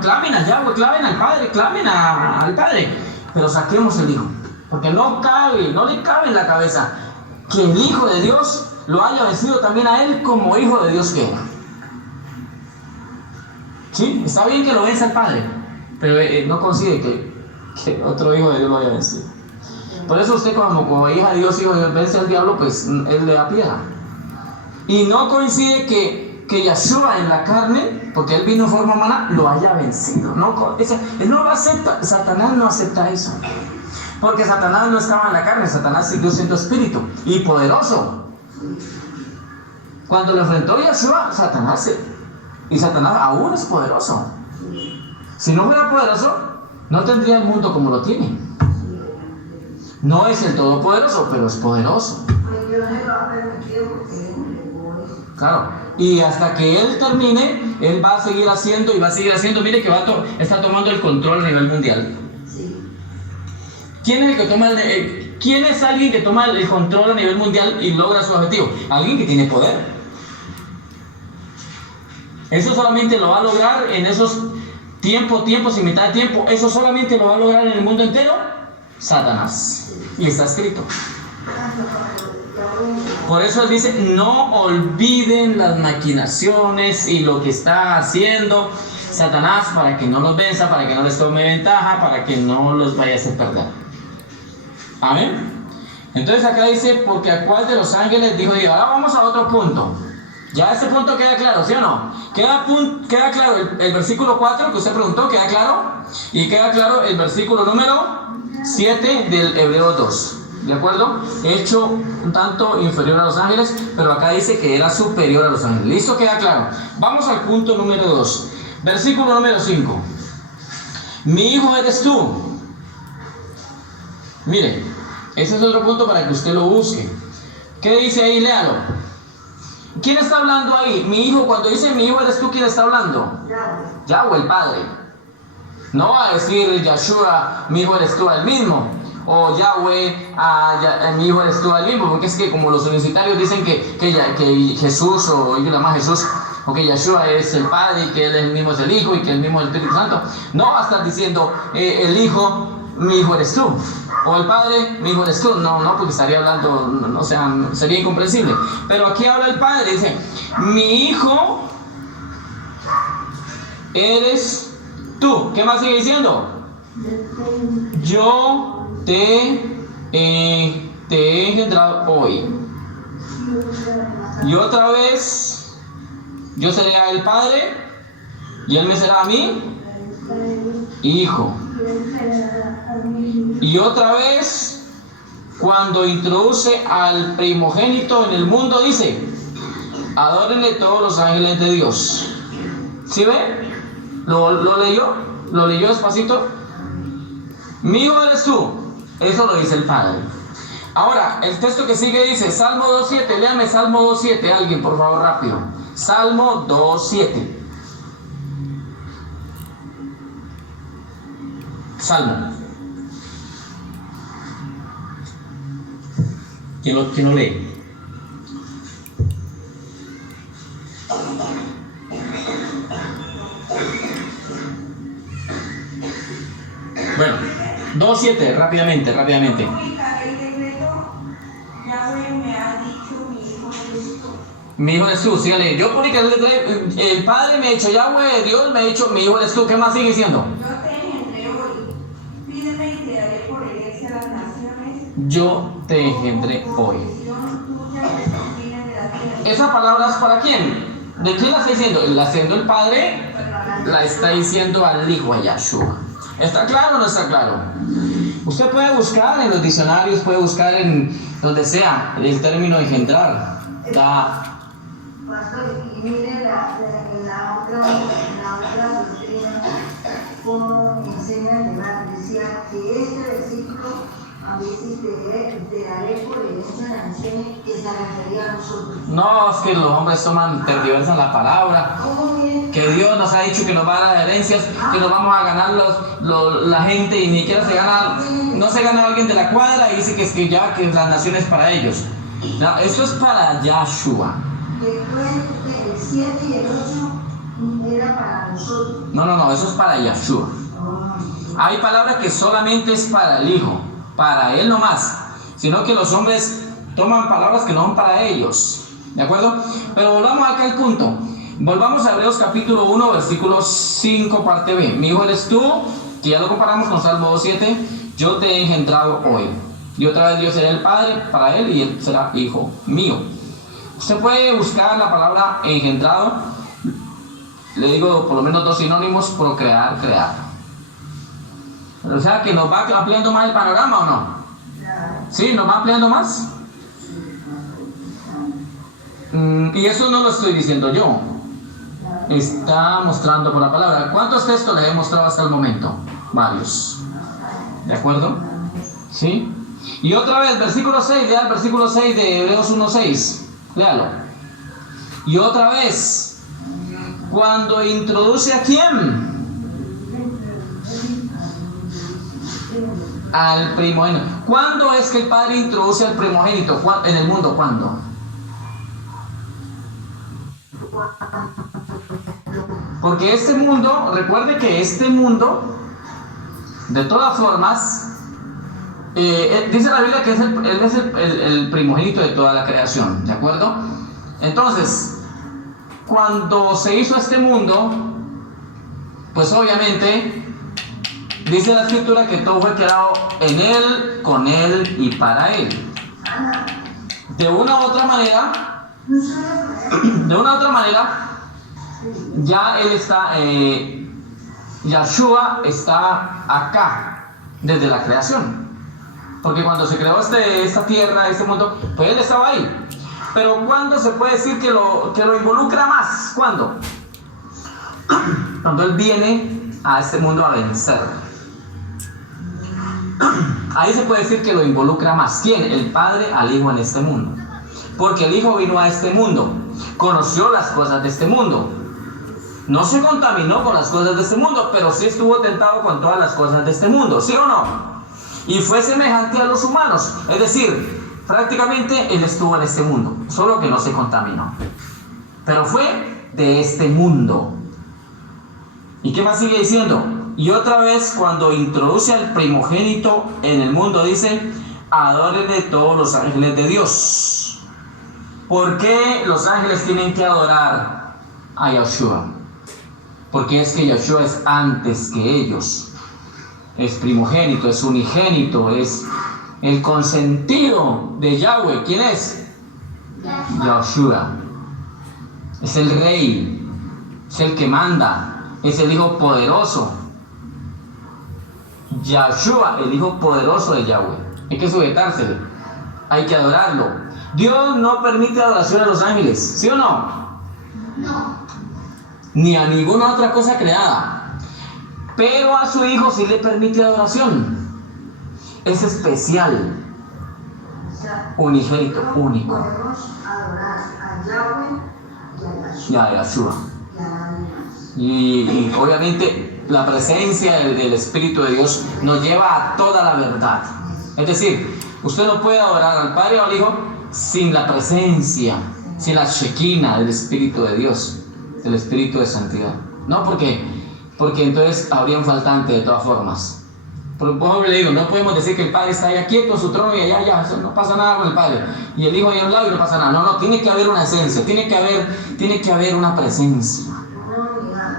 clamen a Yahweh, clamen al Padre, clamen al Padre, pero saquemos el Hijo, porque no le cabe en la cabeza que el Hijo de Dios lo haya vencido también a él como Hijo de Dios que era. Sí, está bien que lo venza el Padre, pero no consigue que otro Hijo de Dios lo haya vencido. Por eso usted, como hija de Dios, hijo de Dios, vence al diablo, pues él le da piedra. Y no coincide que Yeshua en la carne, porque él vino en forma humana, lo haya vencido. Él no lo acepta. Satanás no acepta eso. Porque Satanás no estaba en la carne, Satanás siguió siendo espíritu y poderoso. Cuando lo enfrentó Yeshua, Satanás aún es poderoso. Si no fuera poderoso, no tendría el mundo como lo tiene. No es el todopoderoso, pero es poderoso. Pues Dios le lo ha permitido porque es un egoísta. Claro, y hasta que él termine, él va a seguir haciendo y va a seguir haciendo. Mire que está tomando el control a nivel mundial. Sí. ¿Quién es alguien que toma el control a nivel mundial y logra su objetivo? Alguien que tiene poder. Eso solamente lo va a lograr en esos tiempos y mitad de tiempo. Eso solamente lo va a lograr en el mundo entero Satanás. Y está escrito. Por eso él dice: no olviden las maquinaciones y lo que está haciendo Satanás para que no los venza, para que no les tome ventaja, para que no los vaya a hacer perder. Amén. Entonces acá dice: porque a cuál de los ángeles dijo Dios. Ahora vamos a otro punto. Ya este punto queda claro, ¿sí o no? Queda claro el versículo 4 que usted preguntó, queda claro. Y queda claro el versículo número 7 del Hebreo 2. ¿De acuerdo? Hecho un tanto inferior a los ángeles, pero acá dice que era superior a los ángeles. ¿Listo? Queda claro. Vamos al punto número 2. Versículo número 5. Mi hijo eres tú. Mire, ese es otro punto para que usted lo busque. ¿Qué dice ahí? Léalo. ¿Quién está hablando ahí? Mi hijo, cuando dice mi hijo eres tú, ¿quién está hablando? Yahweh, el Padre. No va a decir Yeshua, mi hijo eres tú, el mismo. O Yahweh, mi hijo eres tú, el mismo. Porque es que como los universitarios dicen que Jesús, o ellos llaman Jesús, o que Yeshua es el Padre, y que él es el mismo es el Hijo, y que el mismo es el Espíritu Santo. No va a estar diciendo el Hijo, mi hijo eres tú. O el Padre, mi hijo eres tú. No, porque estaría hablando, sería incomprensible. Pero aquí habla el Padre, dice: mi hijo eres tú. ¿Qué más sigue diciendo? Yo te he engendrado hoy. Y otra vez, yo seré a el Padre, y él me será a mí, hijo. Y otra vez, cuando introduce al primogénito en el mundo, dice: adórenle todos los ángeles de Dios. ¿Sí ve? ¿Lo leyó? ¿Lo leyó despacito? Mi hijo eres tú. Eso lo dice el Padre. Ahora, el texto que sigue dice, Salmo 2.7. Léame Salmo 2.7, alguien, por favor, rápido. Salmo 2.7. Salmo. ¿Quién lo lee? Bueno, 2.7, rápidamente. Mi hijo eres tú, sígale. Yo publiqué el Padre me ha dicho, Yahweh, Dios me ha dicho, mi hijo eres tú. ¿Qué más sigue diciendo? Yo te engendré hoy. Pídeme y te daré por herencia las naciones. Yo te engendré hoy. ¿Esa palabra es para quién? ¿De quién la está diciendo? ¿La está diciendo el Padre? La está diciendo al Hijo, a Yahshua. ¿Está claro o no está claro? Usted puede buscar en los diccionarios, puede buscar en donde sea el término engendrar. Pastor, y mire en la otra doctrina cómo enseña el debate. Decía que este versículo a veces te daré por herencia la nación que se refería a nosotros. No, es que los hombres tergiversan la palabra. Que Dios nos ha dicho que nos va a dar herencias, que nos vamos a ganar la gente, y ni siquiera no se gana alguien de la cuadra y dice que las naciones para ellos. No, eso es para Yahshua. El 7 y el 8 era para nosotros. No, eso es para Yahshua. Hay palabras que solamente es para el Hijo, para Él nomás, sino que los hombres toman palabras que no son para ellos. ¿De acuerdo? Pero volvamos acá al punto. Volvamos a Hebreos capítulo 1, versículo 5, parte B. Mi hijo eres tú, que ya lo comparamos con Salmo 2:7. Yo te he engendrado hoy. Y otra vez yo seré el padre para él y él será hijo mío. Usted puede buscar la palabra engendrado. Le digo por lo menos dos sinónimos: procrear, crear. O sea que nos va ampliando más el panorama, ¿o no? ¿Sí? ¿Nos va ampliando más? Y eso no lo estoy diciendo yo. Está mostrando por la palabra. ¿Cuántos textos les he mostrado hasta el momento? Varios. ¿De acuerdo? ¿Sí? Y otra vez, versículo 6, lea el versículo 6 de Hebreos 1:6. Léalo. Y otra vez, cuando introduce ¿a quién? Al primogénito. ¿Cuándo es que el Padre introduce al primogénito en el mundo? ¿Cuándo? Porque este mundo, recuerde que este mundo, de todas formas, dice la Biblia que Él es el primogénito de toda la creación, ¿de acuerdo? Entonces, cuando se hizo este mundo, pues obviamente, dice la Escritura que todo fue creado en Él, con Él y para Él. De una u otra manera, ya Él está, Yahshua está acá, desde la creación. Porque cuando se creó esta tierra, este mundo, pues Él estaba ahí. Pero ¿cuándo se puede decir que lo involucra más? ¿Cuándo? Cuando Él viene a este mundo a vencer. Ahí se puede decir que lo involucra más. ¿Quién? El Padre al Hijo en este mundo. Porque el Hijo vino a este mundo, conoció las cosas de este mundo. No se contaminó con las cosas de este mundo, pero sí estuvo tentado con todas las cosas de este mundo, ¿sí o no? Y fue semejante a los humanos, es decir, prácticamente Él estuvo en este mundo, solo que no se contaminó. Pero fue de este mundo. ¿Y qué más sigue diciendo? Y otra vez, cuando introduce al primogénito en el mundo, dice: adórenle todos los ángeles de Dios. ¿Por qué los ángeles tienen que adorar a Yahshua? Porque es que Yahshua es antes que ellos. Es primogénito, es unigénito, es el consentido de Yahweh. ¿Quién es? Yahshua. Es el rey, es el que manda, es el Hijo poderoso. Yahshua, el Hijo poderoso de Yahweh. Hay que sujetársele, hay que adorarlo. Dios no permite adoración a los ángeles, ¿sí o no? No. Ni a ninguna otra cosa creada. Pero a su Hijo sí le permite adoración. Es especial, unigénito, único. Podemos adorar a Yahweh y a Yahshua. Y obviamente la presencia del Espíritu de Dios nos lleva a toda la verdad. Es decir, usted no puede adorar al Padre o al Hijo sin la presencia, sin la Shekinah del Espíritu de Dios, del Espíritu de santidad. No, porque entonces habría un faltante de todas formas. Por ejemplo, le digo, no podemos decir que el Padre está allá quieto en su trono y allá, no pasa nada con el Padre. Y el Hijo allá a un lado y no pasa nada. No, tiene que haber una esencia, tiene que haber una presencia.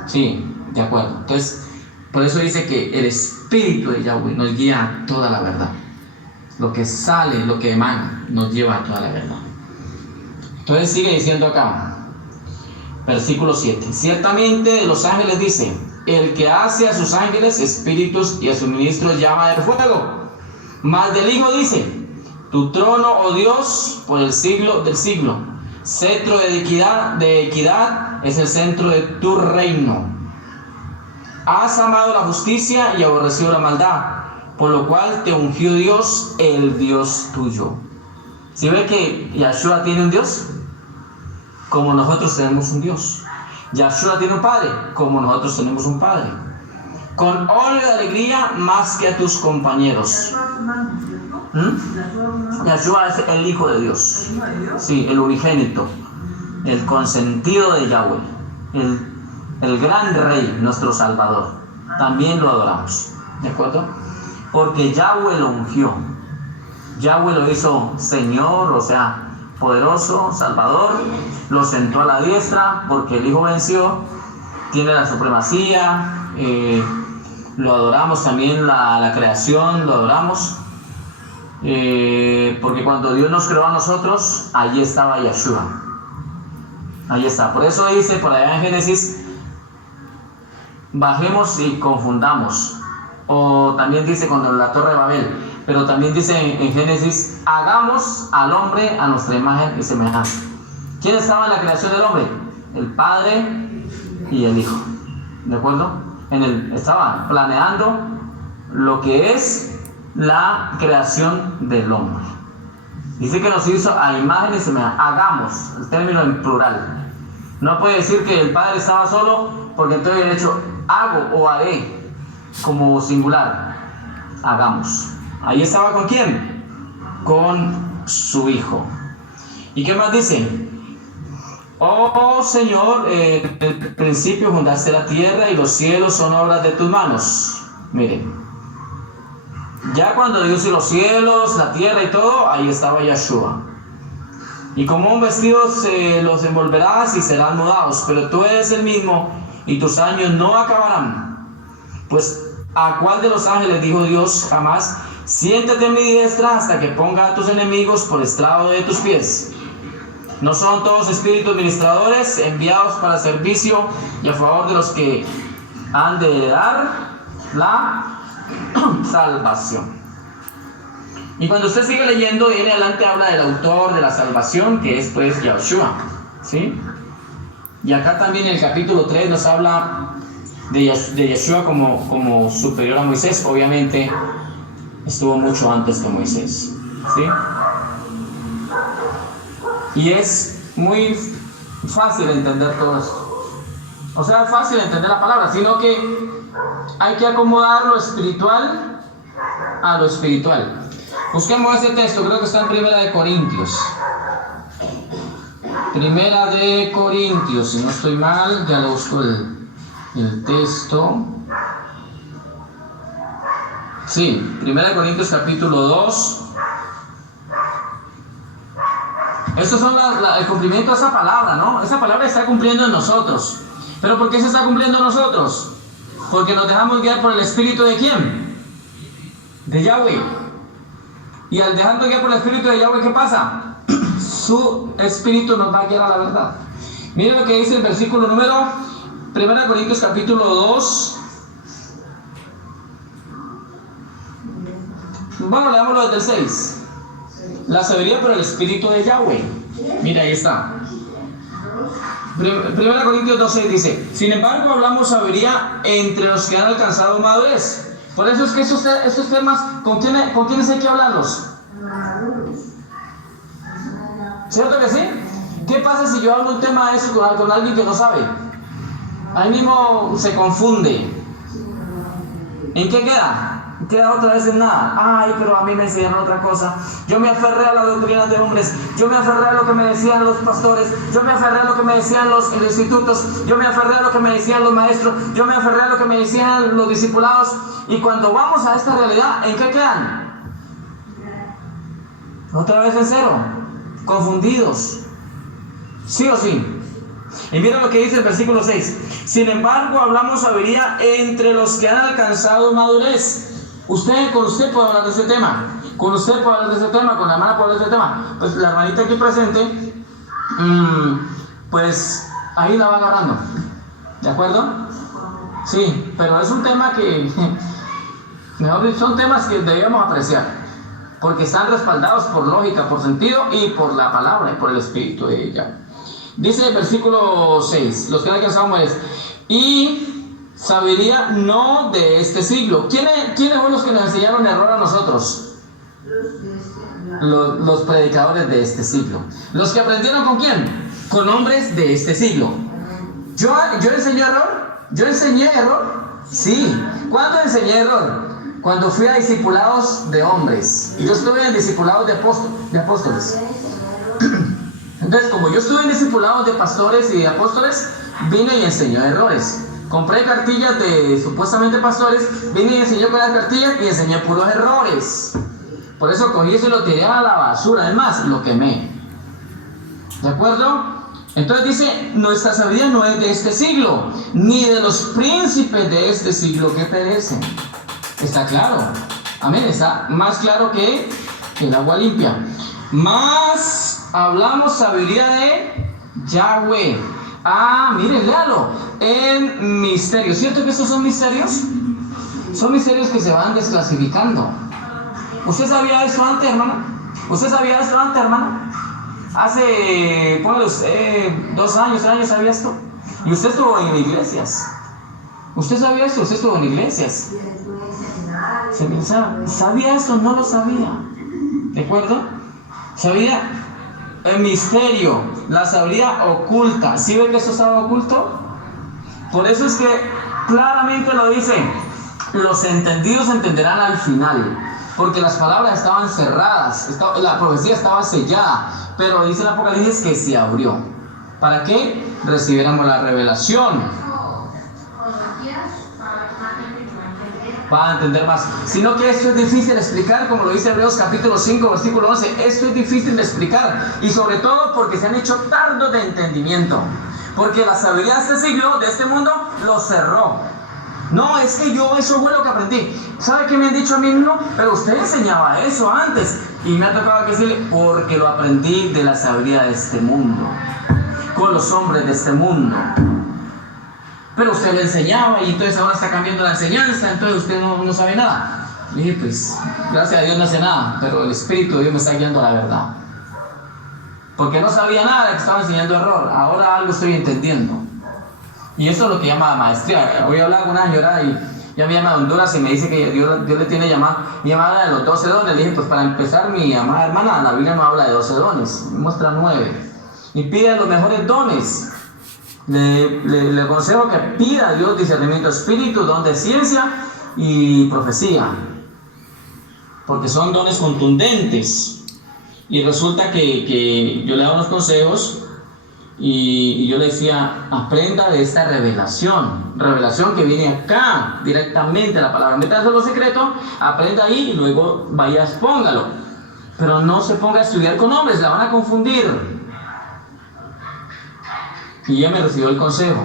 Sí, de acuerdo. Entonces, por eso dice que el Espíritu de Yahweh nos guía a toda la verdad. Lo que sale, lo que emana, nos lleva a toda la verdad. Entonces sigue diciendo acá, versículo 7. Ciertamente de los ángeles dice: el que hace a sus ángeles espíritus y a sus ministros llama de fuego. Mas del Hijo dice: tu trono, oh Dios, por el siglo del siglo. Cetro de equidad es el centro de tu reino. Has amado la justicia y aborrecido la maldad, por lo cual te ungió Dios, el Dios tuyo. ¿Sí ve que Yahshua tiene un Dios? Como nosotros tenemos un Dios. Yahshua tiene un Padre, como nosotros tenemos un Padre. Con óleo de alegría más que a tus compañeros. Yahshua es el Hijo de Dios. ¿El Hijo de Dios? Sí, el unigénito, el consentido de Yahweh, el gran Rey, nuestro Salvador. También lo adoramos, ¿de acuerdo? Porque Yahweh lo ungió. Yahweh lo hizo Señor, o sea, poderoso, Salvador. Lo sentó a la diestra porque el Hijo venció. Tiene la supremacía. Lo adoramos también, la creación, lo adoramos. Porque cuando Dios nos creó a nosotros, allí estaba Yahshua. Ahí está. Por eso dice por allá en Génesis: bajemos y confundamos. O también dice cuando la Torre de Babel. Pero también dice en Génesis: hagamos al hombre a nuestra imagen y semejanza. ¿Quién estaba en la creación del hombre? El Padre y el Hijo. ¿De acuerdo? Estaba planeando lo que es la creación del hombre. Dice que nos hizo a imagen y semejanza. Hagamos, el término en plural. No puede decir que el Padre estaba solo, porque entonces el hecho hago o haré como singular. Hagamos. Ahí estaba ¿con quién? Con su Hijo. ¿Y qué más dice? Oh Señor, en el principio fundaste la tierra y los cielos son obras de tus manos. Miren, ya cuando Dios hizo los cielos, la tierra y todo, ahí estaba Yahshua. Y como un vestido los envolverás y serán mudados, pero tú eres el mismo y tus años no acabarán. Pues ¿a cuál de los ángeles dijo Dios jamás: siéntate en mi diestra hasta que ponga a tus enemigos por estrado de tus pies? ¿No son todos espíritus ministradores enviados para servicio y a favor de los que han de heredar la salvación? Y cuando usted sigue leyendo, viene adelante, habla del autor de la salvación, que es pues Yahshua, ¿sí? Y acá también en el capítulo 3 nos habla de Yahshua como superior a Moisés. Obviamente estuvo mucho antes que Moisés, ¿sí? Y es muy fácil entender todo esto. O sea, es fácil entender la palabra, sino que hay que acomodar lo espiritual a lo espiritual. Busquemos ese texto, creo que está en Primera de Corintios. Primera de Corintios, si no estoy mal, ya lo busco el texto. Sí, Primera de Corintios capítulo 2. Esto es el cumplimiento de esa palabra, ¿no? Esa palabra está cumpliendo en nosotros. ¿Pero por qué se está cumpliendo en nosotros? Porque nos dejamos guiar por el Espíritu ¿de quién? De Yahweh. Y al dejarnos guiar por el Espíritu de Yahweh, ¿qué pasa? Su Espíritu nos va a guiar a la verdad. Miren lo que dice el versículo número 1 Corintios capítulo 2. Bueno, leámoslo desde el 6. La sabiduría por el Espíritu de Yahweh. Mira, ahí está. 1 Corintios 2:6 dice: sin embargo, hablamos sabiduría entre los que han alcanzado madurez. Por eso es que estos temas, ¿con quiénes hay que hablarlos? ¿Cierto que sí? ¿Qué pasa si yo hablo un tema de eso con alguien que no sabe? Ahí mismo se confunde. ¿En qué queda? Queda otra vez en nada. Ay, pero a mí me enseñaron otra cosa. Yo me aferré a la doctrina de hombres. Yo me aferré a lo que me decían los pastores. Yo me aferré a lo que me decían los institutos. Yo me aferré a lo que me decían los maestros. Yo me aferré a lo que me decían los discipulados. Y cuando vamos a esta realidad, ¿en qué quedan? Otra vez en cero. Confundidos. ¿Sí o sí? Y mira lo que dice el versículo 6. Sin embargo, hablamos sabiduría entre los que han alcanzado madurez. Con usted puede hablar de ese tema. Con usted puede hablar de ese tema. Con la hermana puede hablar de ese tema. Pues la hermanita aquí presente, pues ahí la va agarrando. ¿De acuerdo? Sí, pero es un tema que, mejor dicho, son temas que debemos apreciar. porque están respaldados por lógica, por sentido y por la palabra y por el espíritu de ella. Dice el versículo 6, los que alcanzamos es, y sabiduría no de este siglo. ¿Quiénes fueron los que nos enseñaron error a nosotros? Los predicadores de este siglo. ¿Los que aprendieron con quién? Con hombres de este siglo. ¿Yo enseñé error? ¿Yo enseñé error? Sí. ¿Cuándo enseñé error? Cuando fui a discipulados de hombres. Y yo estuve en discipulados de apóstoles. Entonces, como yo estuve en discipulados de pastores y de apóstoles, vine y enseñé errores. Compré cartillas de supuestamente pastores, vine y enseñé con las cartillas y enseñé puros errores. Por eso cogí eso y lo tiré a la basura. Además, lo quemé. ¿De acuerdo? Entonces dice, nuestra sabiduría no es de este siglo, ni de los príncipes de este siglo que perecen. Está claro. Amén. Está más claro que el agua limpia. Más hablamos sabiduría de Yahweh. Miren, léalo. En misterios. ¿Cierto que estos son misterios? Son misterios que se van desclasificando. ¿Usted sabía eso antes, hermana? ¿Usted sabía esto antes, hermana? Hace, póngale usted, 2 años, 3 años sabía esto. Y usted estuvo en iglesias. ¿Usted sabía esto? Usted estuvo en iglesias. ¿Sabía esto? No lo sabía. ¿De acuerdo? ¿Sabía? El misterio, la sabiduría oculta. ¿Sí ven que esto estaba oculto? Por eso es que claramente lo dice. Los entendidos entenderán al final. Porque las palabras estaban cerradas, la profecía estaba sellada. Pero dice el Apocalipsis que se abrió. ¿Para qué? Recibiéramos la revelación. Para entender más. Sino que esto es difícil de explicar, como lo dice Hebreos capítulo 5, versículo 11. Esto es difícil de explicar. Y sobre todo porque se han hecho tardos de entendimiento. Porque la sabiduría de este siglo, de este mundo, lo cerró. No, es que yo eso fue lo que aprendí. ¿Sabe qué me han dicho a mí mismo? Pero usted enseñaba eso antes. Y me ha tocado decirle, porque lo aprendí de la sabiduría de este mundo. Con los hombres de este mundo. Pero usted lo enseñaba y entonces ahora está cambiando la enseñanza, entonces usted no sabe nada. Le dije, pues, gracias a Dios no sé nada, pero el Espíritu de Dios me está guiando a la verdad. Porque no sabía nada de que estaba enseñando error. Ahora algo estoy entendiendo. Y eso es lo que llama maestría. Voy a hablar con una señora y ya me llama de Honduras y me dice que Dios le tiene llamada de los 12 dones. Le dije, pues para empezar, mi amada hermana, la Biblia no habla de 12 dones, me muestra 9. Y pide los mejores dones. Le aconsejo que pida a Dios discernimiento de espíritu, don de ciencia y profecía. Porque son dones contundentes. Y resulta que yo le daba unos consejos. Y yo le decía, aprenda de esta revelación que viene acá, directamente a la palabra. Métase en lo secreto, aprenda ahí y luego vaya, expóngalo. Pero no se ponga a estudiar con hombres, la van a confundir. Y ella me recibió el consejo,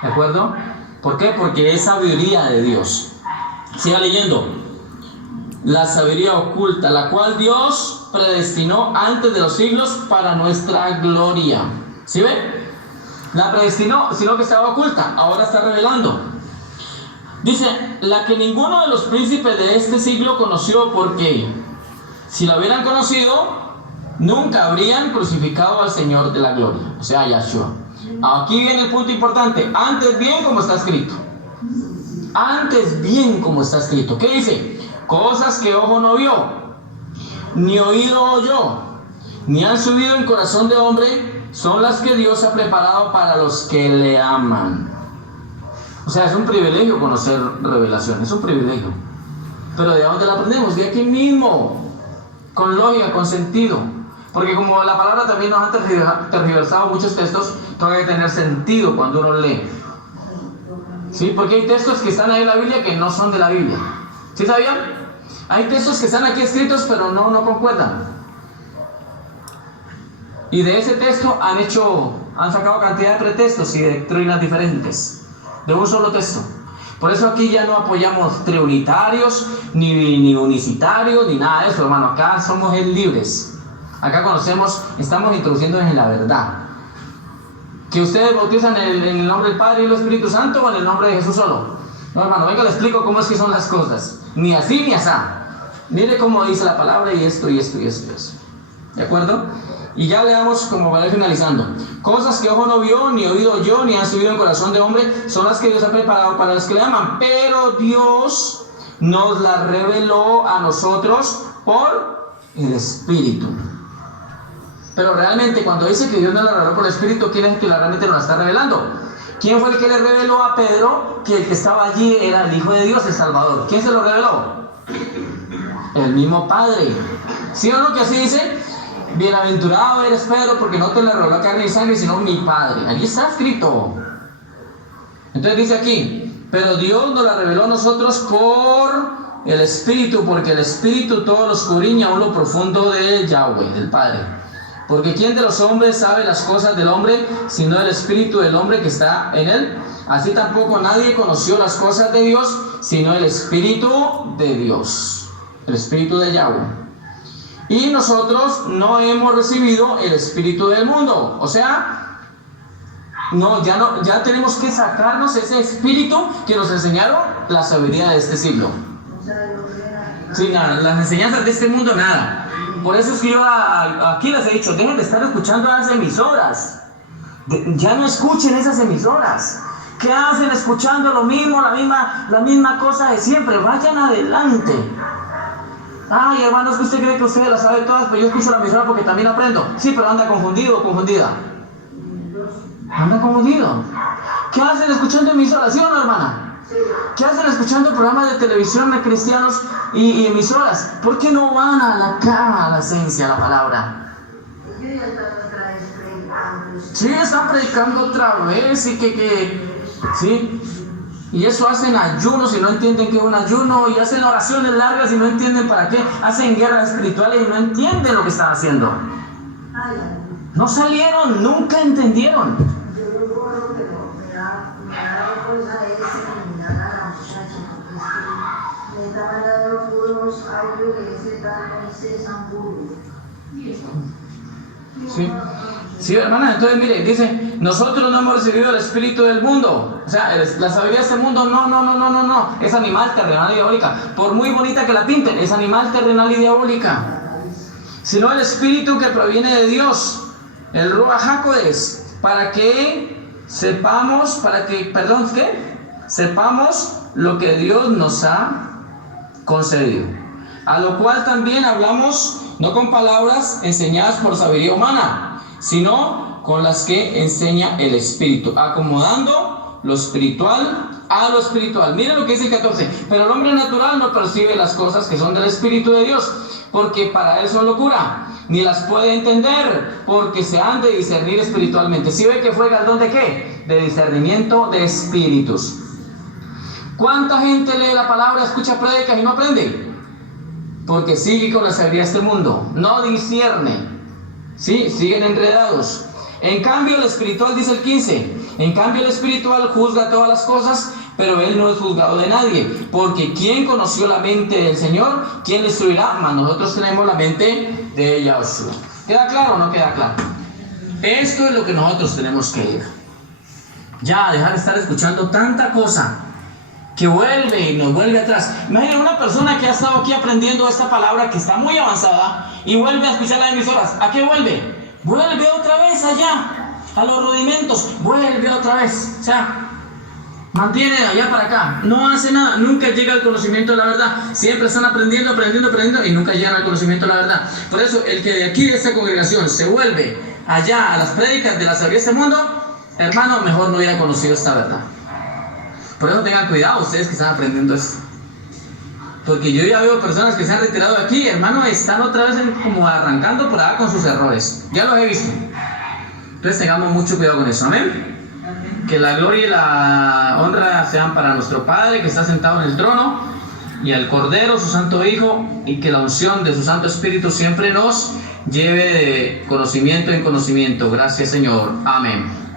¿de acuerdo? ¿Por qué? Porque es sabiduría de Dios. Siga leyendo. La sabiduría oculta, la cual Dios predestinó antes de los siglos para nuestra gloria. ¿Sí ve? La predestinó, sino que estaba oculta, ahora está revelando. Dice, la que ninguno de los príncipes de este siglo conoció, porque si lo hubieran conocido, nunca habrían crucificado al Señor de la gloria, o sea, a Yahshua. Aquí viene el punto importante. Antes bien como está escrito. Antes bien como está escrito. ¿Qué dice? Cosas que ojo no vio, ni oído oyó, ni han subido en corazón de hombre, son las que Dios ha preparado para los que le aman. O sea, es un privilegio conocer revelación, es un privilegio. Pero ¿de dónde la aprendemos? De aquí mismo, con lógica, con sentido. Porque como la palabra también nos ha tergiversado muchos textos, tengo que tener sentido cuando uno lee. ¿Sí? Porque hay textos que están ahí en la Biblia que no son de la Biblia. ¿Sí sabían? Hay textos que están aquí escritos pero no concuerdan. Y de ese texto han sacado cantidad de pretextos y de doctrinas diferentes. De un solo texto. Por eso aquí ya no apoyamos trinitarios, ni unicitarios, ni nada de eso, hermano. Acá somos libres. Acá estamos introduciéndonos en la verdad. Que ustedes bautizan en el nombre del Padre y del Espíritu Santo o en el nombre de Jesús solo. No, hermano, venga, le explico cómo es que son las cosas. Ni así ni asá. Mire cómo dice la palabra y esto, y esto, y esto, y esto. ¿De acuerdo? Y ya leamos como para ir finalizando. Cosas que ojo no vio, ni oído oyó, ni han subido en corazón de hombre, son las que Dios ha preparado para los que le aman. Pero Dios nos las reveló a nosotros por el Espíritu. Pero realmente cuando dice que Dios nos la reveló por el Espíritu, ¿quién es el que realmente nos la está revelando? ¿Quién fue el que le reveló a Pedro que el que estaba allí era el Hijo de Dios, el Salvador? ¿Quién se lo reveló? El mismo Padre. ¿Sí o no que así dice? Bienaventurado eres Pedro, porque no te la reveló carne y sangre, sino mi Padre. Allí está escrito. Entonces dice aquí, pero Dios nos la reveló a nosotros por el Espíritu, porque el Espíritu todo lo escudriña aún lo profundo de Yahweh, del Padre. Porque ¿quién de los hombres sabe las cosas del hombre, sino el Espíritu del hombre que está en él? Así tampoco nadie conoció las cosas de Dios, sino el Espíritu de Dios, el Espíritu de Yahweh. Y nosotros no hemos recibido el espíritu del mundo. O sea, ya tenemos que sacarnos ese espíritu que nos enseñaron la sabiduría de este siglo. Sí, nada, las enseñanzas de este mundo, nada. Por eso es que yo aquí les he dicho, dejen de estar escuchando las emisoras. Ya no escuchen esas emisoras. ¿Qué hacen escuchando lo mismo, la misma cosa de siempre? Vayan adelante. Ay, hermanos, que usted cree que usted las sabe todas, pero yo escucho la emisora porque también aprendo. Sí, pero anda confundido o confundida. Anda confundido. ¿Qué hacen escuchando emisoras? ¿Sí o no, hermana? ¿Qué hacen escuchando programas de televisión de cristianos y emisoras? ¿Por qué no van a la esencia, a la palabra? Sí, están predicando otra vez y sí. Y eso hacen ayunos y no entienden qué es un ayuno, y hacen oraciones largas y no entienden para qué, hacen guerras espirituales y no entienden lo que están haciendo. No salieron, nunca entendieron. Yo recuerdo que me da cosa eliminar a la muchacha, porque me estaban dando puros audios de ese tal Moisés Hamburgo. Sí. Sí, hermana, entonces mire, dice, nosotros no hemos recibido el espíritu del mundo. O sea, la sabiduría de este mundo, no. Es animal, terrenal y diabólica. Por muy bonita que la pinten, es animal, terrenal y diabólica. Sino el espíritu que proviene de Dios, el Ruach HaKodesh, para que sepamos lo que Dios nos ha concedido. A lo cual también hablamos, no con palabras enseñadas por sabiduría humana, sino con las que enseña el Espíritu, acomodando lo espiritual a lo espiritual. Miren lo que dice el 14. Pero el hombre natural no percibe las cosas que son del Espíritu de Dios, porque para él son locura, ni las puede entender, porque se han de discernir espiritualmente. ¿Sí ve que fue galdón de qué? De discernimiento de espíritus. ¿Cuánta gente lee la palabra, escucha prédicas y no aprende? Porque sigue con la sabiduría de este mundo, no discierne. Sí, siguen enredados. En cambio el espiritual, dice el 15, en cambio el espiritual juzga todas las cosas, pero él no es juzgado de nadie, porque ¿quién conoció la mente del Señor? ¿Quién le instruirá? Mas nosotros tenemos la mente de Yahushua. ¿Queda claro o no queda claro? Esto es lo que nosotros tenemos que ir. Ya, dejar de estar escuchando tanta cosa que vuelve y nos vuelve atrás. Imaginen una persona que ha estado aquí aprendiendo esta palabra que está muy avanzada y vuelve a escuchar las emisoras. ¿A qué vuelve? Vuelve otra vez allá, a los rudimentos, vuelve otra vez. O sea, mantiene de allá para acá, no hace nada, nunca llega al conocimiento de la verdad. Siempre están aprendiendo y nunca llegan al conocimiento de la verdad. Por eso, el que de aquí de esta congregación se vuelve allá a las prédicas de la sabiduría de este mundo, hermano, mejor no hubiera conocido esta verdad. Por eso tengan cuidado ustedes que están aprendiendo esto. Porque yo ya veo personas que se han retirado de aquí, hermano, están otra vez como arrancando por allá con sus errores. Ya los he visto. Entonces tengamos mucho cuidado con eso. Amén. Que la gloria y la honra sean para nuestro Padre que está sentado en el trono, y al Cordero, su Santo Hijo, y que la unción de su Santo Espíritu siempre nos lleve de conocimiento en conocimiento. Gracias, Señor. Amén.